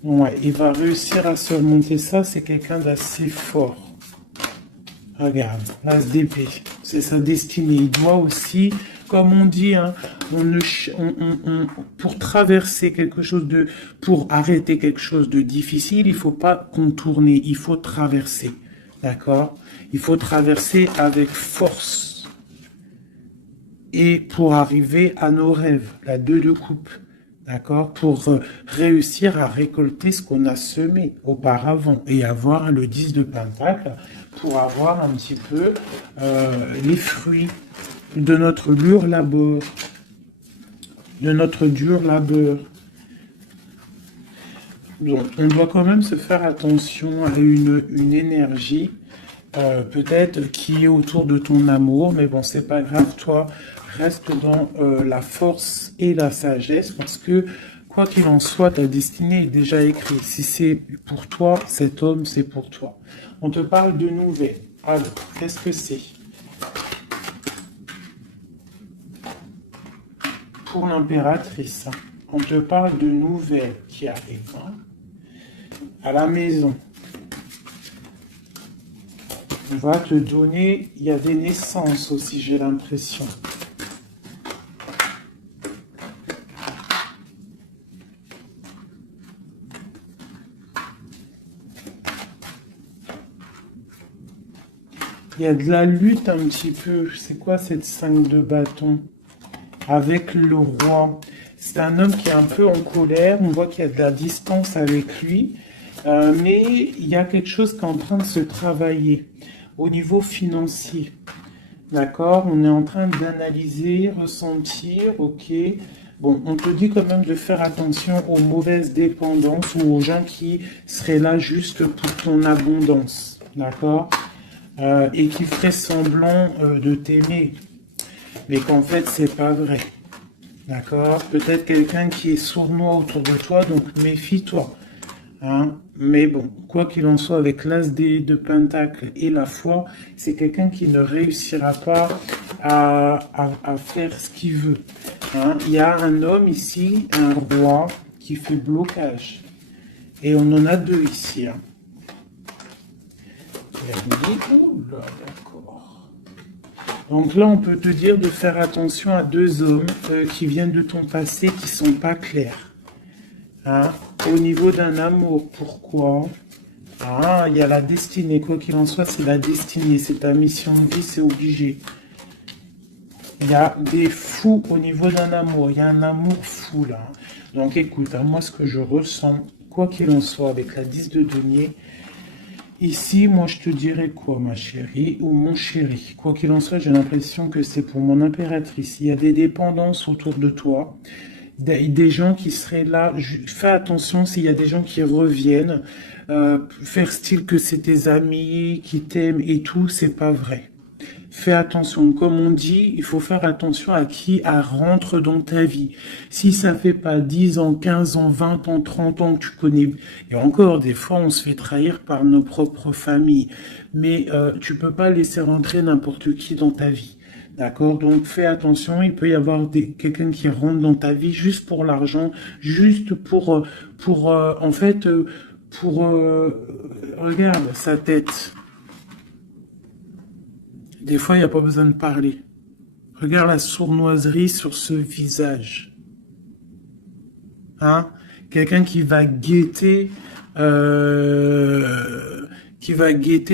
Ouais, il va réussir à surmonter ça, c'est quelqu'un d'assez fort. Regarde, l'as d'épée, c'est sa destinée. Il doit aussi, comme on dit, hein, pour traverser quelque chose de, pour arrêter quelque chose de difficile, il faut pas contourner, il faut traverser. D'accord? Il faut traverser avec force. Et pour arriver à nos rêves, la 2 de coupe. D'accord? Pour réussir à récolter ce qu'on a semé auparavant et avoir le 10 de pentacle pour avoir un petit peu les fruits de notre dur labeur. De notre dur labeur. Donc, on doit quand même se faire attention à une énergie peut-être qui est autour de ton amour, mais bon, c'est pas grave, toi, reste dans la force et la sagesse, parce que, quoi qu'il en soit, ta destinée est déjà écrite. Si c'est pour toi, cet homme, c'est pour toi. On te parle de nouvelles. Alors, qu'est-ce que c'est? Pour l'impératrice, hein, on te parle de nouvelles qui arrivent, hein, à la maison. On va te donner, il y a des naissances aussi, j'ai l'impression. Il y a de la lutte un petit peu. C'est quoi cette 5 de bâton? Avec le roi. C'est un homme qui est un peu en colère. On voit qu'il y a de la distance avec lui. Mais il y a quelque chose qui est en train de se travailler au niveau financier. D'accord? On est en train d'analyser, ressentir, ok. Bon, on te dit quand même de faire attention aux mauvaises dépendances ou aux gens qui seraient là juste pour ton abondance. D'accord? Et qui feraient semblant de t'aimer. Mais qu'en fait, c'est pas vrai. D'accord? Peut-être quelqu'un qui est sournois autour de toi, donc méfie-toi. Hein? Mais bon, quoi qu'il en soit, avec l'as de pentacle et la foi, c'est quelqu'un qui ne réussira pas à faire ce qu'il veut. Hein? Il y a un homme ici, un roi, qui fait blocage. Et on en a deux ici. Hein. D'accord. Donc là, on peut te dire de faire attention à deux hommes qui viennent de ton passé qui sont pas clairs. Hein? Au niveau d'un amour, pourquoi? Ah, il y a la destinée, quoi qu'il en soit, c'est la destinée, c'est ta mission de vie, c'est obligé. Il y a des fous au niveau d'un amour, il y a un amour fou là. Donc écoute, hein, moi ce que je ressens, quoi qu'il en soit, avec la 10 de denier, ici, moi, je te dirais quoi, ma chérie ou mon chéri? Quoi qu'il en soit, j'ai l'impression que c'est pour mon impératrice. Il y a des dépendances autour de toi, des gens qui seraient là. Fais attention s'il y a des gens qui reviennent, faire style que c'est tes amis qui t'aiment et tout, c'est pas vrai. Fais attention, comme on dit, il faut faire attention à qui rentre dans ta vie. Si ça fait pas 10 ans, 15 ans, 20 ans, 30 ans que tu connais, et encore, des fois, on se fait trahir par nos propres familles, mais tu peux pas laisser rentrer n'importe qui dans ta vie. D'accord? Donc fais attention, il peut y avoir quelqu'un qui rentre dans ta vie juste pour l'argent, juste en fait, regarde sa tête. Des fois, il n'y a pas besoin de parler. Regarde la sournoiserie sur ce visage. Hein? Quelqu'un qui va guetter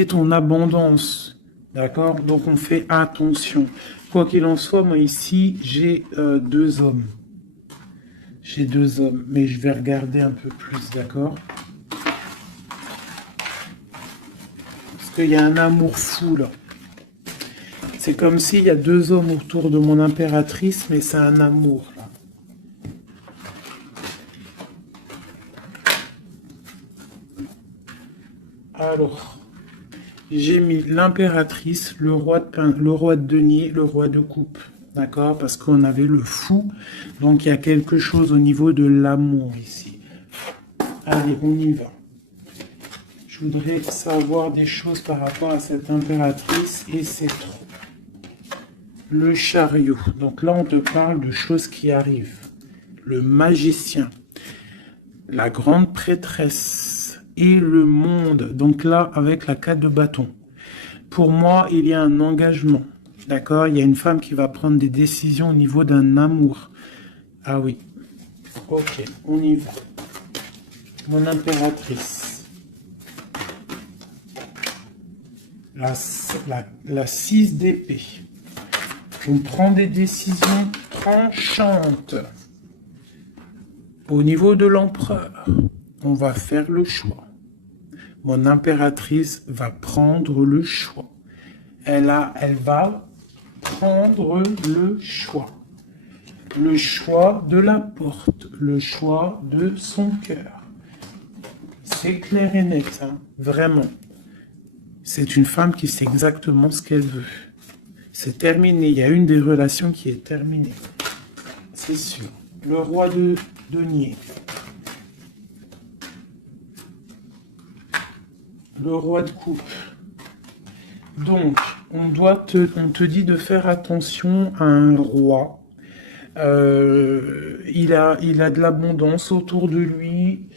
ton abondance. D'accord? Donc, on fait attention. Quoi qu'il en soit, moi ici, j'ai 2 hommes. J'ai 2 hommes, mais je vais regarder un peu plus, d'accord? Parce qu'il y a un amour fou, là. C'est comme s'il y a 2 hommes autour de mon impératrice, mais c'est un amour, là. Alors, j'ai mis l'impératrice, le roi de denier, le roi de coupe. D'accord? Parce qu'on avait le fou. Donc, il y a quelque chose au niveau de l'amour ici. Allez, on y va. Je voudrais savoir des choses par rapport à cette impératrice et c'est trop. Le chariot. Donc là, on te parle de choses qui arrivent. Le magicien. La grande prêtresse. Et le monde. Donc là, avec la 4 de bâton. Pour moi, il y a un engagement. D'accord? Il y a une femme qui va prendre des décisions au niveau d'un amour. Ah oui. Ok, on y va. Mon impératrice. La 6 d'épée. On prend des décisions tranchantes. Au niveau de l'empereur, on va faire le choix. Mon impératrice va prendre le choix. Elle va prendre le choix. Le choix de la porte, le choix de son cœur. C'est clair et net, hein, vraiment. C'est une femme qui sait exactement ce qu'elle veut. C'est terminé. Il y a une des relations qui est terminée. C'est sûr. Le roi de denier. Le roi de coupe. Donc, on te dit de faire attention à un roi. Il a de l'abondance autour de lui.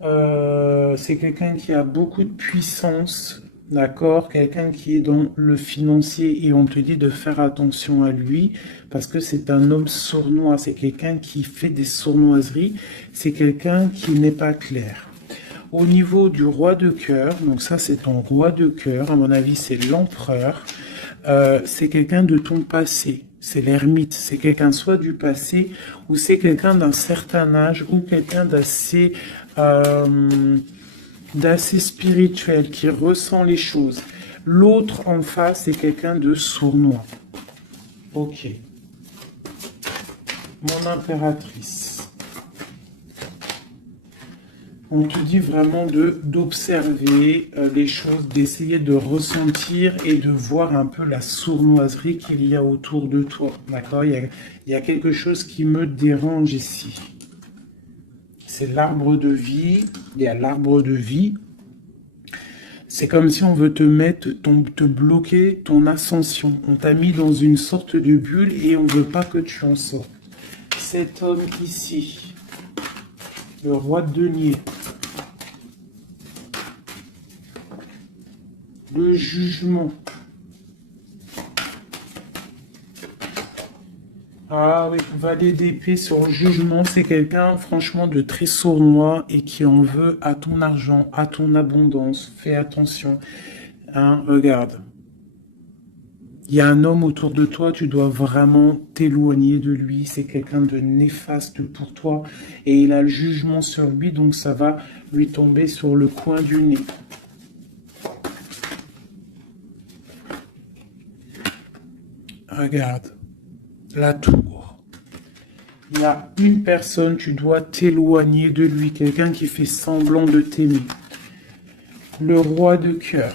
C'est quelqu'un qui a beaucoup de puissance. D'accord, quelqu'un qui est dans le financier et on te dit de faire attention à lui parce que c'est un homme sournois, c'est quelqu'un qui fait des sournoiseries, c'est quelqu'un qui n'est pas clair. Au niveau du roi de cœur, donc ça c'est ton roi de cœur, à mon avis c'est l'empereur, c'est quelqu'un de ton passé, c'est l'ermite, c'est quelqu'un soit du passé ou c'est quelqu'un d'un certain âge ou quelqu'un d'assez spirituel, qui ressent les choses. L'autre en face, c'est quelqu'un de sournois. Ok. Mon impératrice. On te dit vraiment d'observer les choses, d'essayer de ressentir et de voir un peu la sournoiserie qu'il y a autour de toi. D'accord? Il y a quelque chose qui me dérange ici. C'est l'arbre de vie. Il y a l'arbre de vie. C'est comme si on veut te bloquer ton ascension. On t'a mis dans une sorte de bulle et on ne veut pas que tu en sortes. Cet homme ici, le roi de denier, le jugement. Ah oui, valet d'épée sur le jugement, c'est quelqu'un franchement de très sournois et qui en veut à ton argent, à ton abondance. Fais attention. Hein, regarde. Il y a un homme autour de toi, tu dois vraiment t'éloigner de lui. C'est quelqu'un de néfaste pour toi. Et il a le jugement sur lui, donc ça va lui tomber sur le coin du nez. Regarde, la tour. Il y a une personne, tu dois t'éloigner de lui. Quelqu'un qui fait semblant de t'aimer. Le roi de cœur.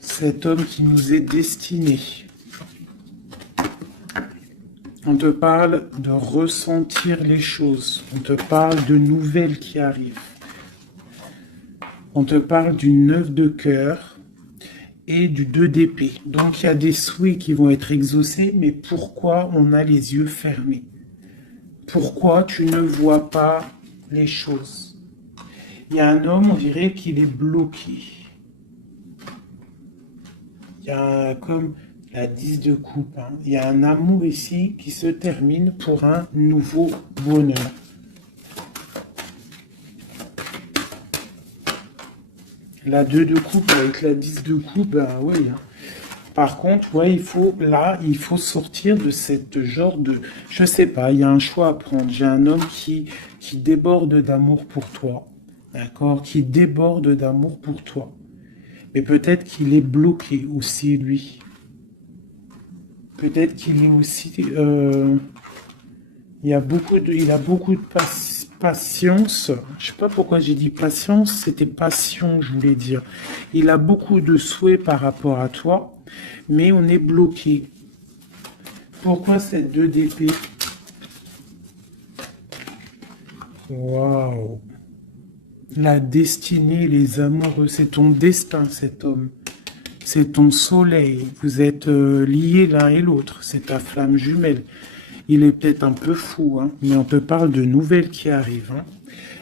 Cet homme qui nous est destiné. On te parle de ressentir les choses. On te parle de nouvelles qui arrivent. On te parle du 9 de cœur et du 2 d'épée. Donc il y a des souhaits qui vont être exaucés, mais pourquoi on a les yeux fermés? Pourquoi tu ne vois pas les choses? Il y a un homme, on dirait qu'il est bloqué. Il y a comme la 10 de coupe. Hein. Il y a un amour ici qui se termine pour un nouveau bonheur. La 2 de coupe avec la 10 de coupe, ben oui. Hein. Par contre, ouais, il faut sortir de cette genre de... Je sais pas, il y a un choix à prendre. J'ai un homme qui déborde d'amour pour toi. D'accord? Qui déborde d'amour pour toi. Mais peut-être qu'il est bloqué aussi, lui. Peut-être qu'il est aussi... il a beaucoup de patience. Je sais pas pourquoi j'ai dit patience, c'était passion, je voulais dire. Il a beaucoup de souhaits par rapport à toi, mais on est bloqué. Pourquoi cette 2 d'épée? Waouh! La destinée, les amoureux, c'est ton destin, cet homme. C'est ton soleil. Vous êtes liés l'un et l'autre. C'est ta flamme jumelle. Il est peut-être un peu fou, hein, mais on te parle de nouvelles qui arrivent. Hein.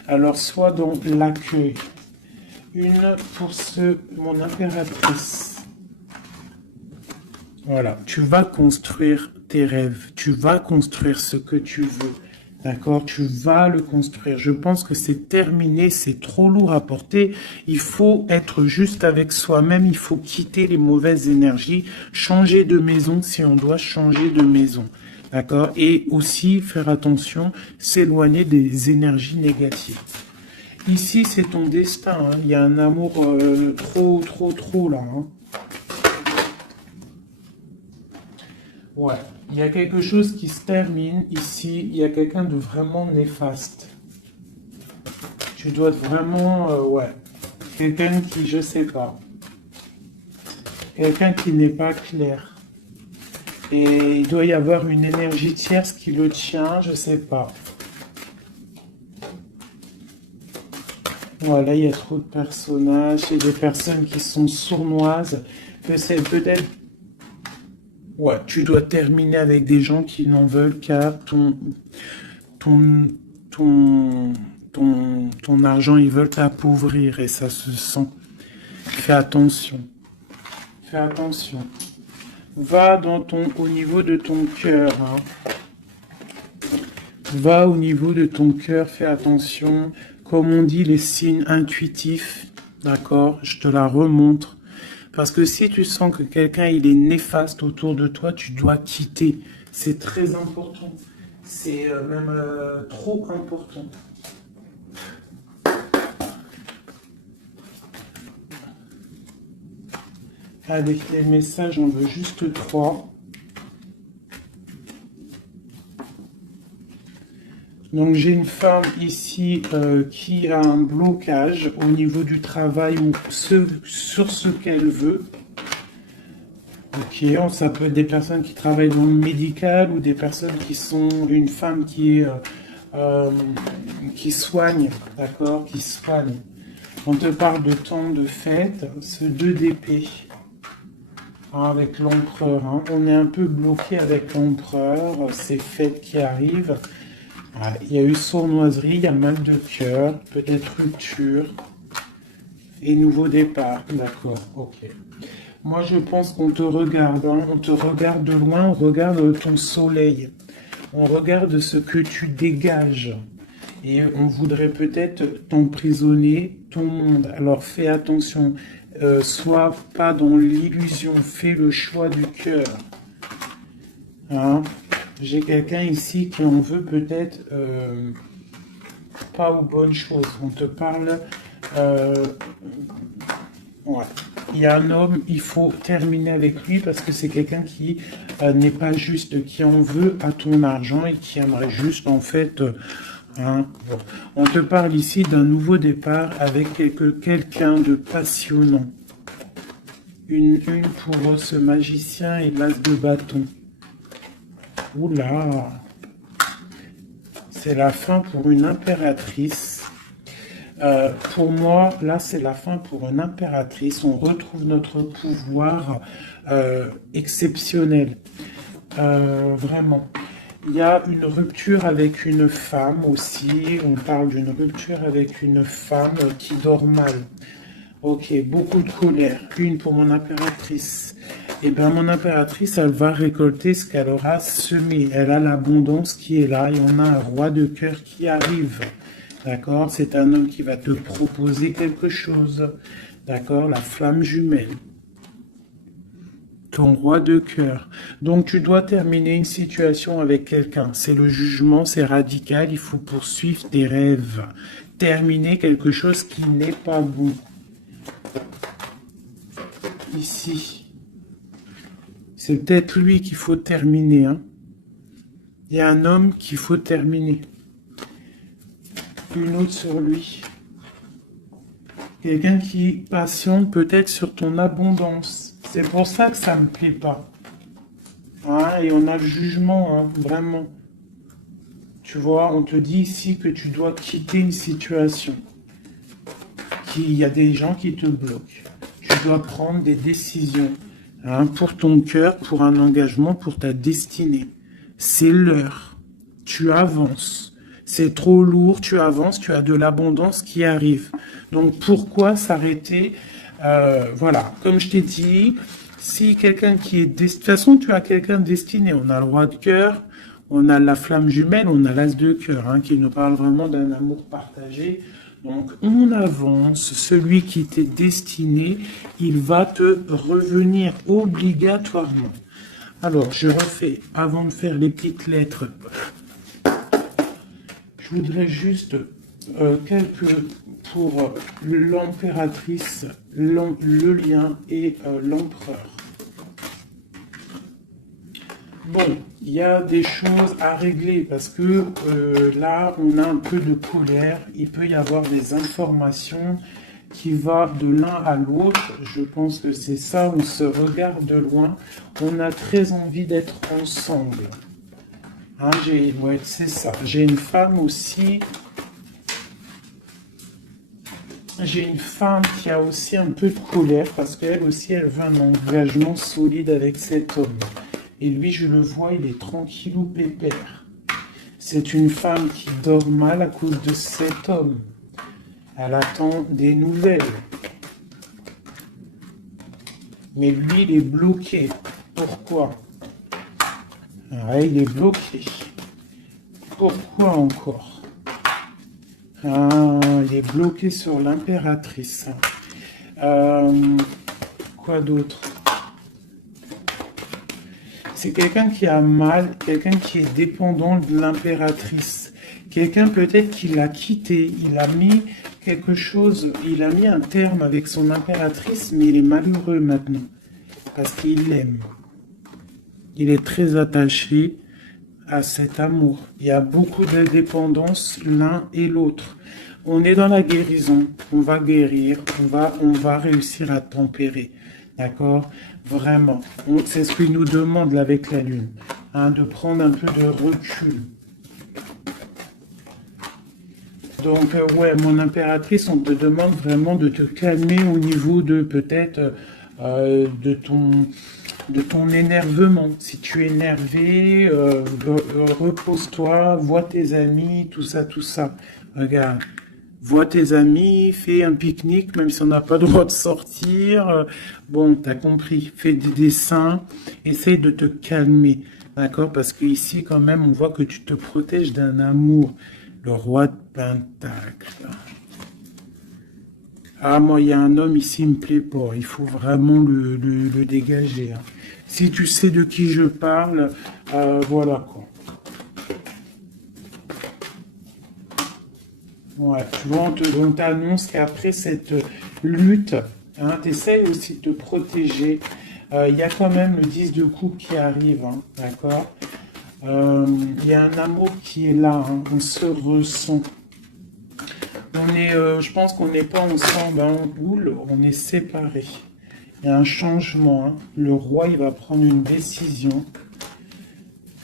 Alors, sois dans l'accueil. Une pour mon impératrice. Voilà, tu vas construire tes rêves. Tu vas construire ce que tu veux. D'accord? Tu vas le construire. Je pense que c'est terminé, c'est trop lourd à porter. Il faut être juste avec soi-même. Il faut quitter les mauvaises énergies. Changer de maison si on doit changer de maison. D'accord? Et aussi faire attention, s'éloigner des énergies négatives. Ici, c'est ton destin. Hein. Il y a un amour trop là. Hein. Ouais. Il y a quelque chose qui se termine ici. Il y a quelqu'un de vraiment néfaste. Tu dois vraiment... ouais. Quelqu'un qui, je sais pas. Quelqu'un qui n'est pas clair. Et il doit y avoir une énergie tierce qui le tient, je sais pas. Voilà, il y a trop de personnages et des personnes qui sont sournoises. Que c'est peut-être... Ouais, tu dois terminer avec des gens qui n'en veulent qu'à ton argent. Ils veulent t'appauvrir et ça se sent. Fais attention. Fais attention. Va au niveau de ton cœur. Hein. Va au niveau de ton cœur, fais attention. Comme on dit, les signes intuitifs, d'accord? Je te la remontre. Parce que si tu sens que quelqu'un il est néfaste autour de toi, tu dois quitter. C'est très important. C'est même trop important. Avec les messages, j'en veux juste 3. Donc j'ai une femme ici qui a un blocage au niveau du travail ou sur ce qu'elle veut. Ok, ça peut être des personnes qui travaillent dans le médical ou des personnes qui sont une femme qui soigne, d'accord, qui soigne. On te parle de temps de fête, ce 2 d'épée. Avec l'empereur, hein. On est un peu bloqué avec l'empereur, ces fêtes qui arrivent. Il y a eu sournoiserie, il y a mal de cœur, peut-être rupture et nouveau départ. D'accord, ok. Moi, je pense qu'on te regarde, hein. On te regarde de loin, on regarde ton soleil, on regarde ce que tu dégages. Et on voudrait peut-être t'emprisonner, ton monde. Alors fais attention, sois pas dans l'illusion, fais le choix du cœur. Hein. J'ai quelqu'un ici qui en veut peut-être pas aux bonnes choses. On te parle... ouais. Il y a un homme, il faut terminer avec lui parce que c'est quelqu'un qui n'est pas juste, qui en veut à ton argent et qui aimerait juste en fait... hein, bon. On te parle ici d'un nouveau départ avec quelqu'un de passionnant. Une pour ce magicien et l'as de bâton. Oula! C'est la fin pour une impératrice. Pour moi, là, c'est la fin pour une impératrice. On retrouve notre pouvoir exceptionnel. Vraiment. Il y a une rupture avec une femme aussi. On parle d'une rupture avec une femme qui dort mal. Ok, beaucoup de colère. Une pour mon impératrice. Eh bien, mon impératrice, elle va récolter ce qu'elle aura semé. Elle a l'abondance qui est là et on a un roi de cœur qui arrive. D'accord? C'est un homme qui va te proposer quelque chose. D'accord? La flamme jumelle. Ton roi de cœur. Donc, tu dois terminer une situation avec quelqu'un. C'est le jugement, c'est radical. Il faut poursuivre tes rêves. Terminer quelque chose qui n'est pas bon. Ici. C'est peut-être lui qu'il faut terminer. Hein. Il y a un homme qu'il faut terminer. Une autre sur lui. Quelqu'un qui patiente peut-être sur ton abondance. C'est pour ça que ça me plaît pas. Hein, et on a le jugement, hein, vraiment. Tu vois, on te dit ici que tu dois quitter une situation. Il y a des gens qui te bloquent. Tu dois prendre des décisions. Hein, pour ton cœur, pour un engagement, pour ta destinée. C'est l'heure. Tu avances. C'est trop lourd, tu avances, tu as de l'abondance qui arrive. Donc pourquoi s'arrêter? Voilà, comme je t'ai dit, si quelqu'un qui est... De toute façon, tu as quelqu'un destiné. On a le roi de cœur, on a la flamme jumelle, on a l'as de cœur, hein, qui nous parle vraiment d'un amour partagé. Donc, on avance. Celui qui t'est destiné, il va te revenir obligatoirement. Alors, je refais, avant de faire les petites lettres, je voudrais juste quelques pour l'impératrice, le lien et l'empereur. Bon, il y a des choses à régler parce que là, on a un peu de colère. Il peut y avoir des informations qui vont de l'un à l'autre. Je pense que c'est ça, on se regarde de loin. On a très envie d'être ensemble. Hein, ouais, c'est ça. J'ai une femme aussi. J'ai une femme qui a aussi un peu de colère parce qu'elle aussi, elle veut un engagement solide avec cet homme. Et lui, je le vois, il est tranquillou pépère. C'est une femme qui dort mal à cause de cet homme. Elle attend des nouvelles. Mais lui, il est bloqué. Pourquoi? Ah, il est bloqué. Pourquoi encore? Ah, il est bloqué sur l'impératrice. Quoi d'autre? C'est quelqu'un qui a mal, quelqu'un qui est dépendant de l'impératrice. Quelqu'un peut-être qui l'a quitté, il a mis quelque chose, il a mis un terme avec son impératrice, mais il est malheureux maintenant. Parce qu'il l'aime. Il est très attaché à cet amour. Il y a beaucoup de dépendance l'un et l'autre. On est dans la guérison, on va guérir, on va réussir à tempérer. D'accord? Vraiment. C'est ce qu'il nous demande là, avec la Lune. Hein, de prendre un peu de recul. Donc, ouais, mon impératrice, on te demande vraiment de te calmer au niveau de peut-être de ton énervement. Si tu es énervé, repose-toi, vois tes amis, tout ça, tout ça. Regarde. Vois tes amis, fais un pique-nique, même si on n'a pas le droit de sortir. Bon, t'as compris. Fais des dessins. Essaye de te calmer. D'accord? Parce qu'ici, quand même, on voit que tu te protèges d'un amour. Le roi de Pentacle. Ah, moi, il y a un homme ici, il me plaît pas. Il faut vraiment le dégager. Hein. Si tu sais de qui je parle, Voilà quoi. Ouais, tu vois, on t'annonce qu'après cette lutte, hein, tu essayes aussi de te protéger. Il y a quand même le 10 de coupe qui arrive, hein, d'accord? Il y a un amour qui est là, hein, on se ressent. Je pense qu'on n'est pas ensemble, hein, en boule, on est séparés. Il y a un changement, hein. Le roi, il va prendre une décision.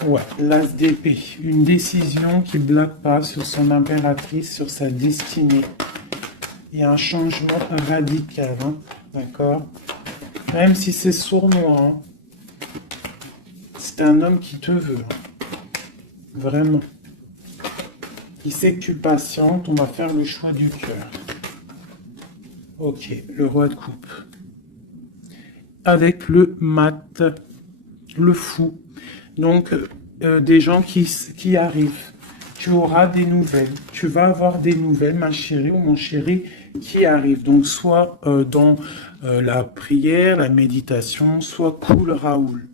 Ouais, l'as d'épée. Une décision qui ne blague pas sur son impératrice, sur sa destinée. Il y a un changement radical, hein, d'accord? Même si c'est sournois, hein, c'est un homme qui te veut, hein, vraiment. Il sait que tu patientes, on va faire le choix du cœur. Ok, le roi de coupe. Avec le mat, le fou. Donc, des gens qui arrivent. Tu auras des nouvelles. Tu vas avoir des nouvelles, ma chérie ou mon chéri, qui arrivent. Donc, soit dans la prière, la méditation, soit cool Raoul.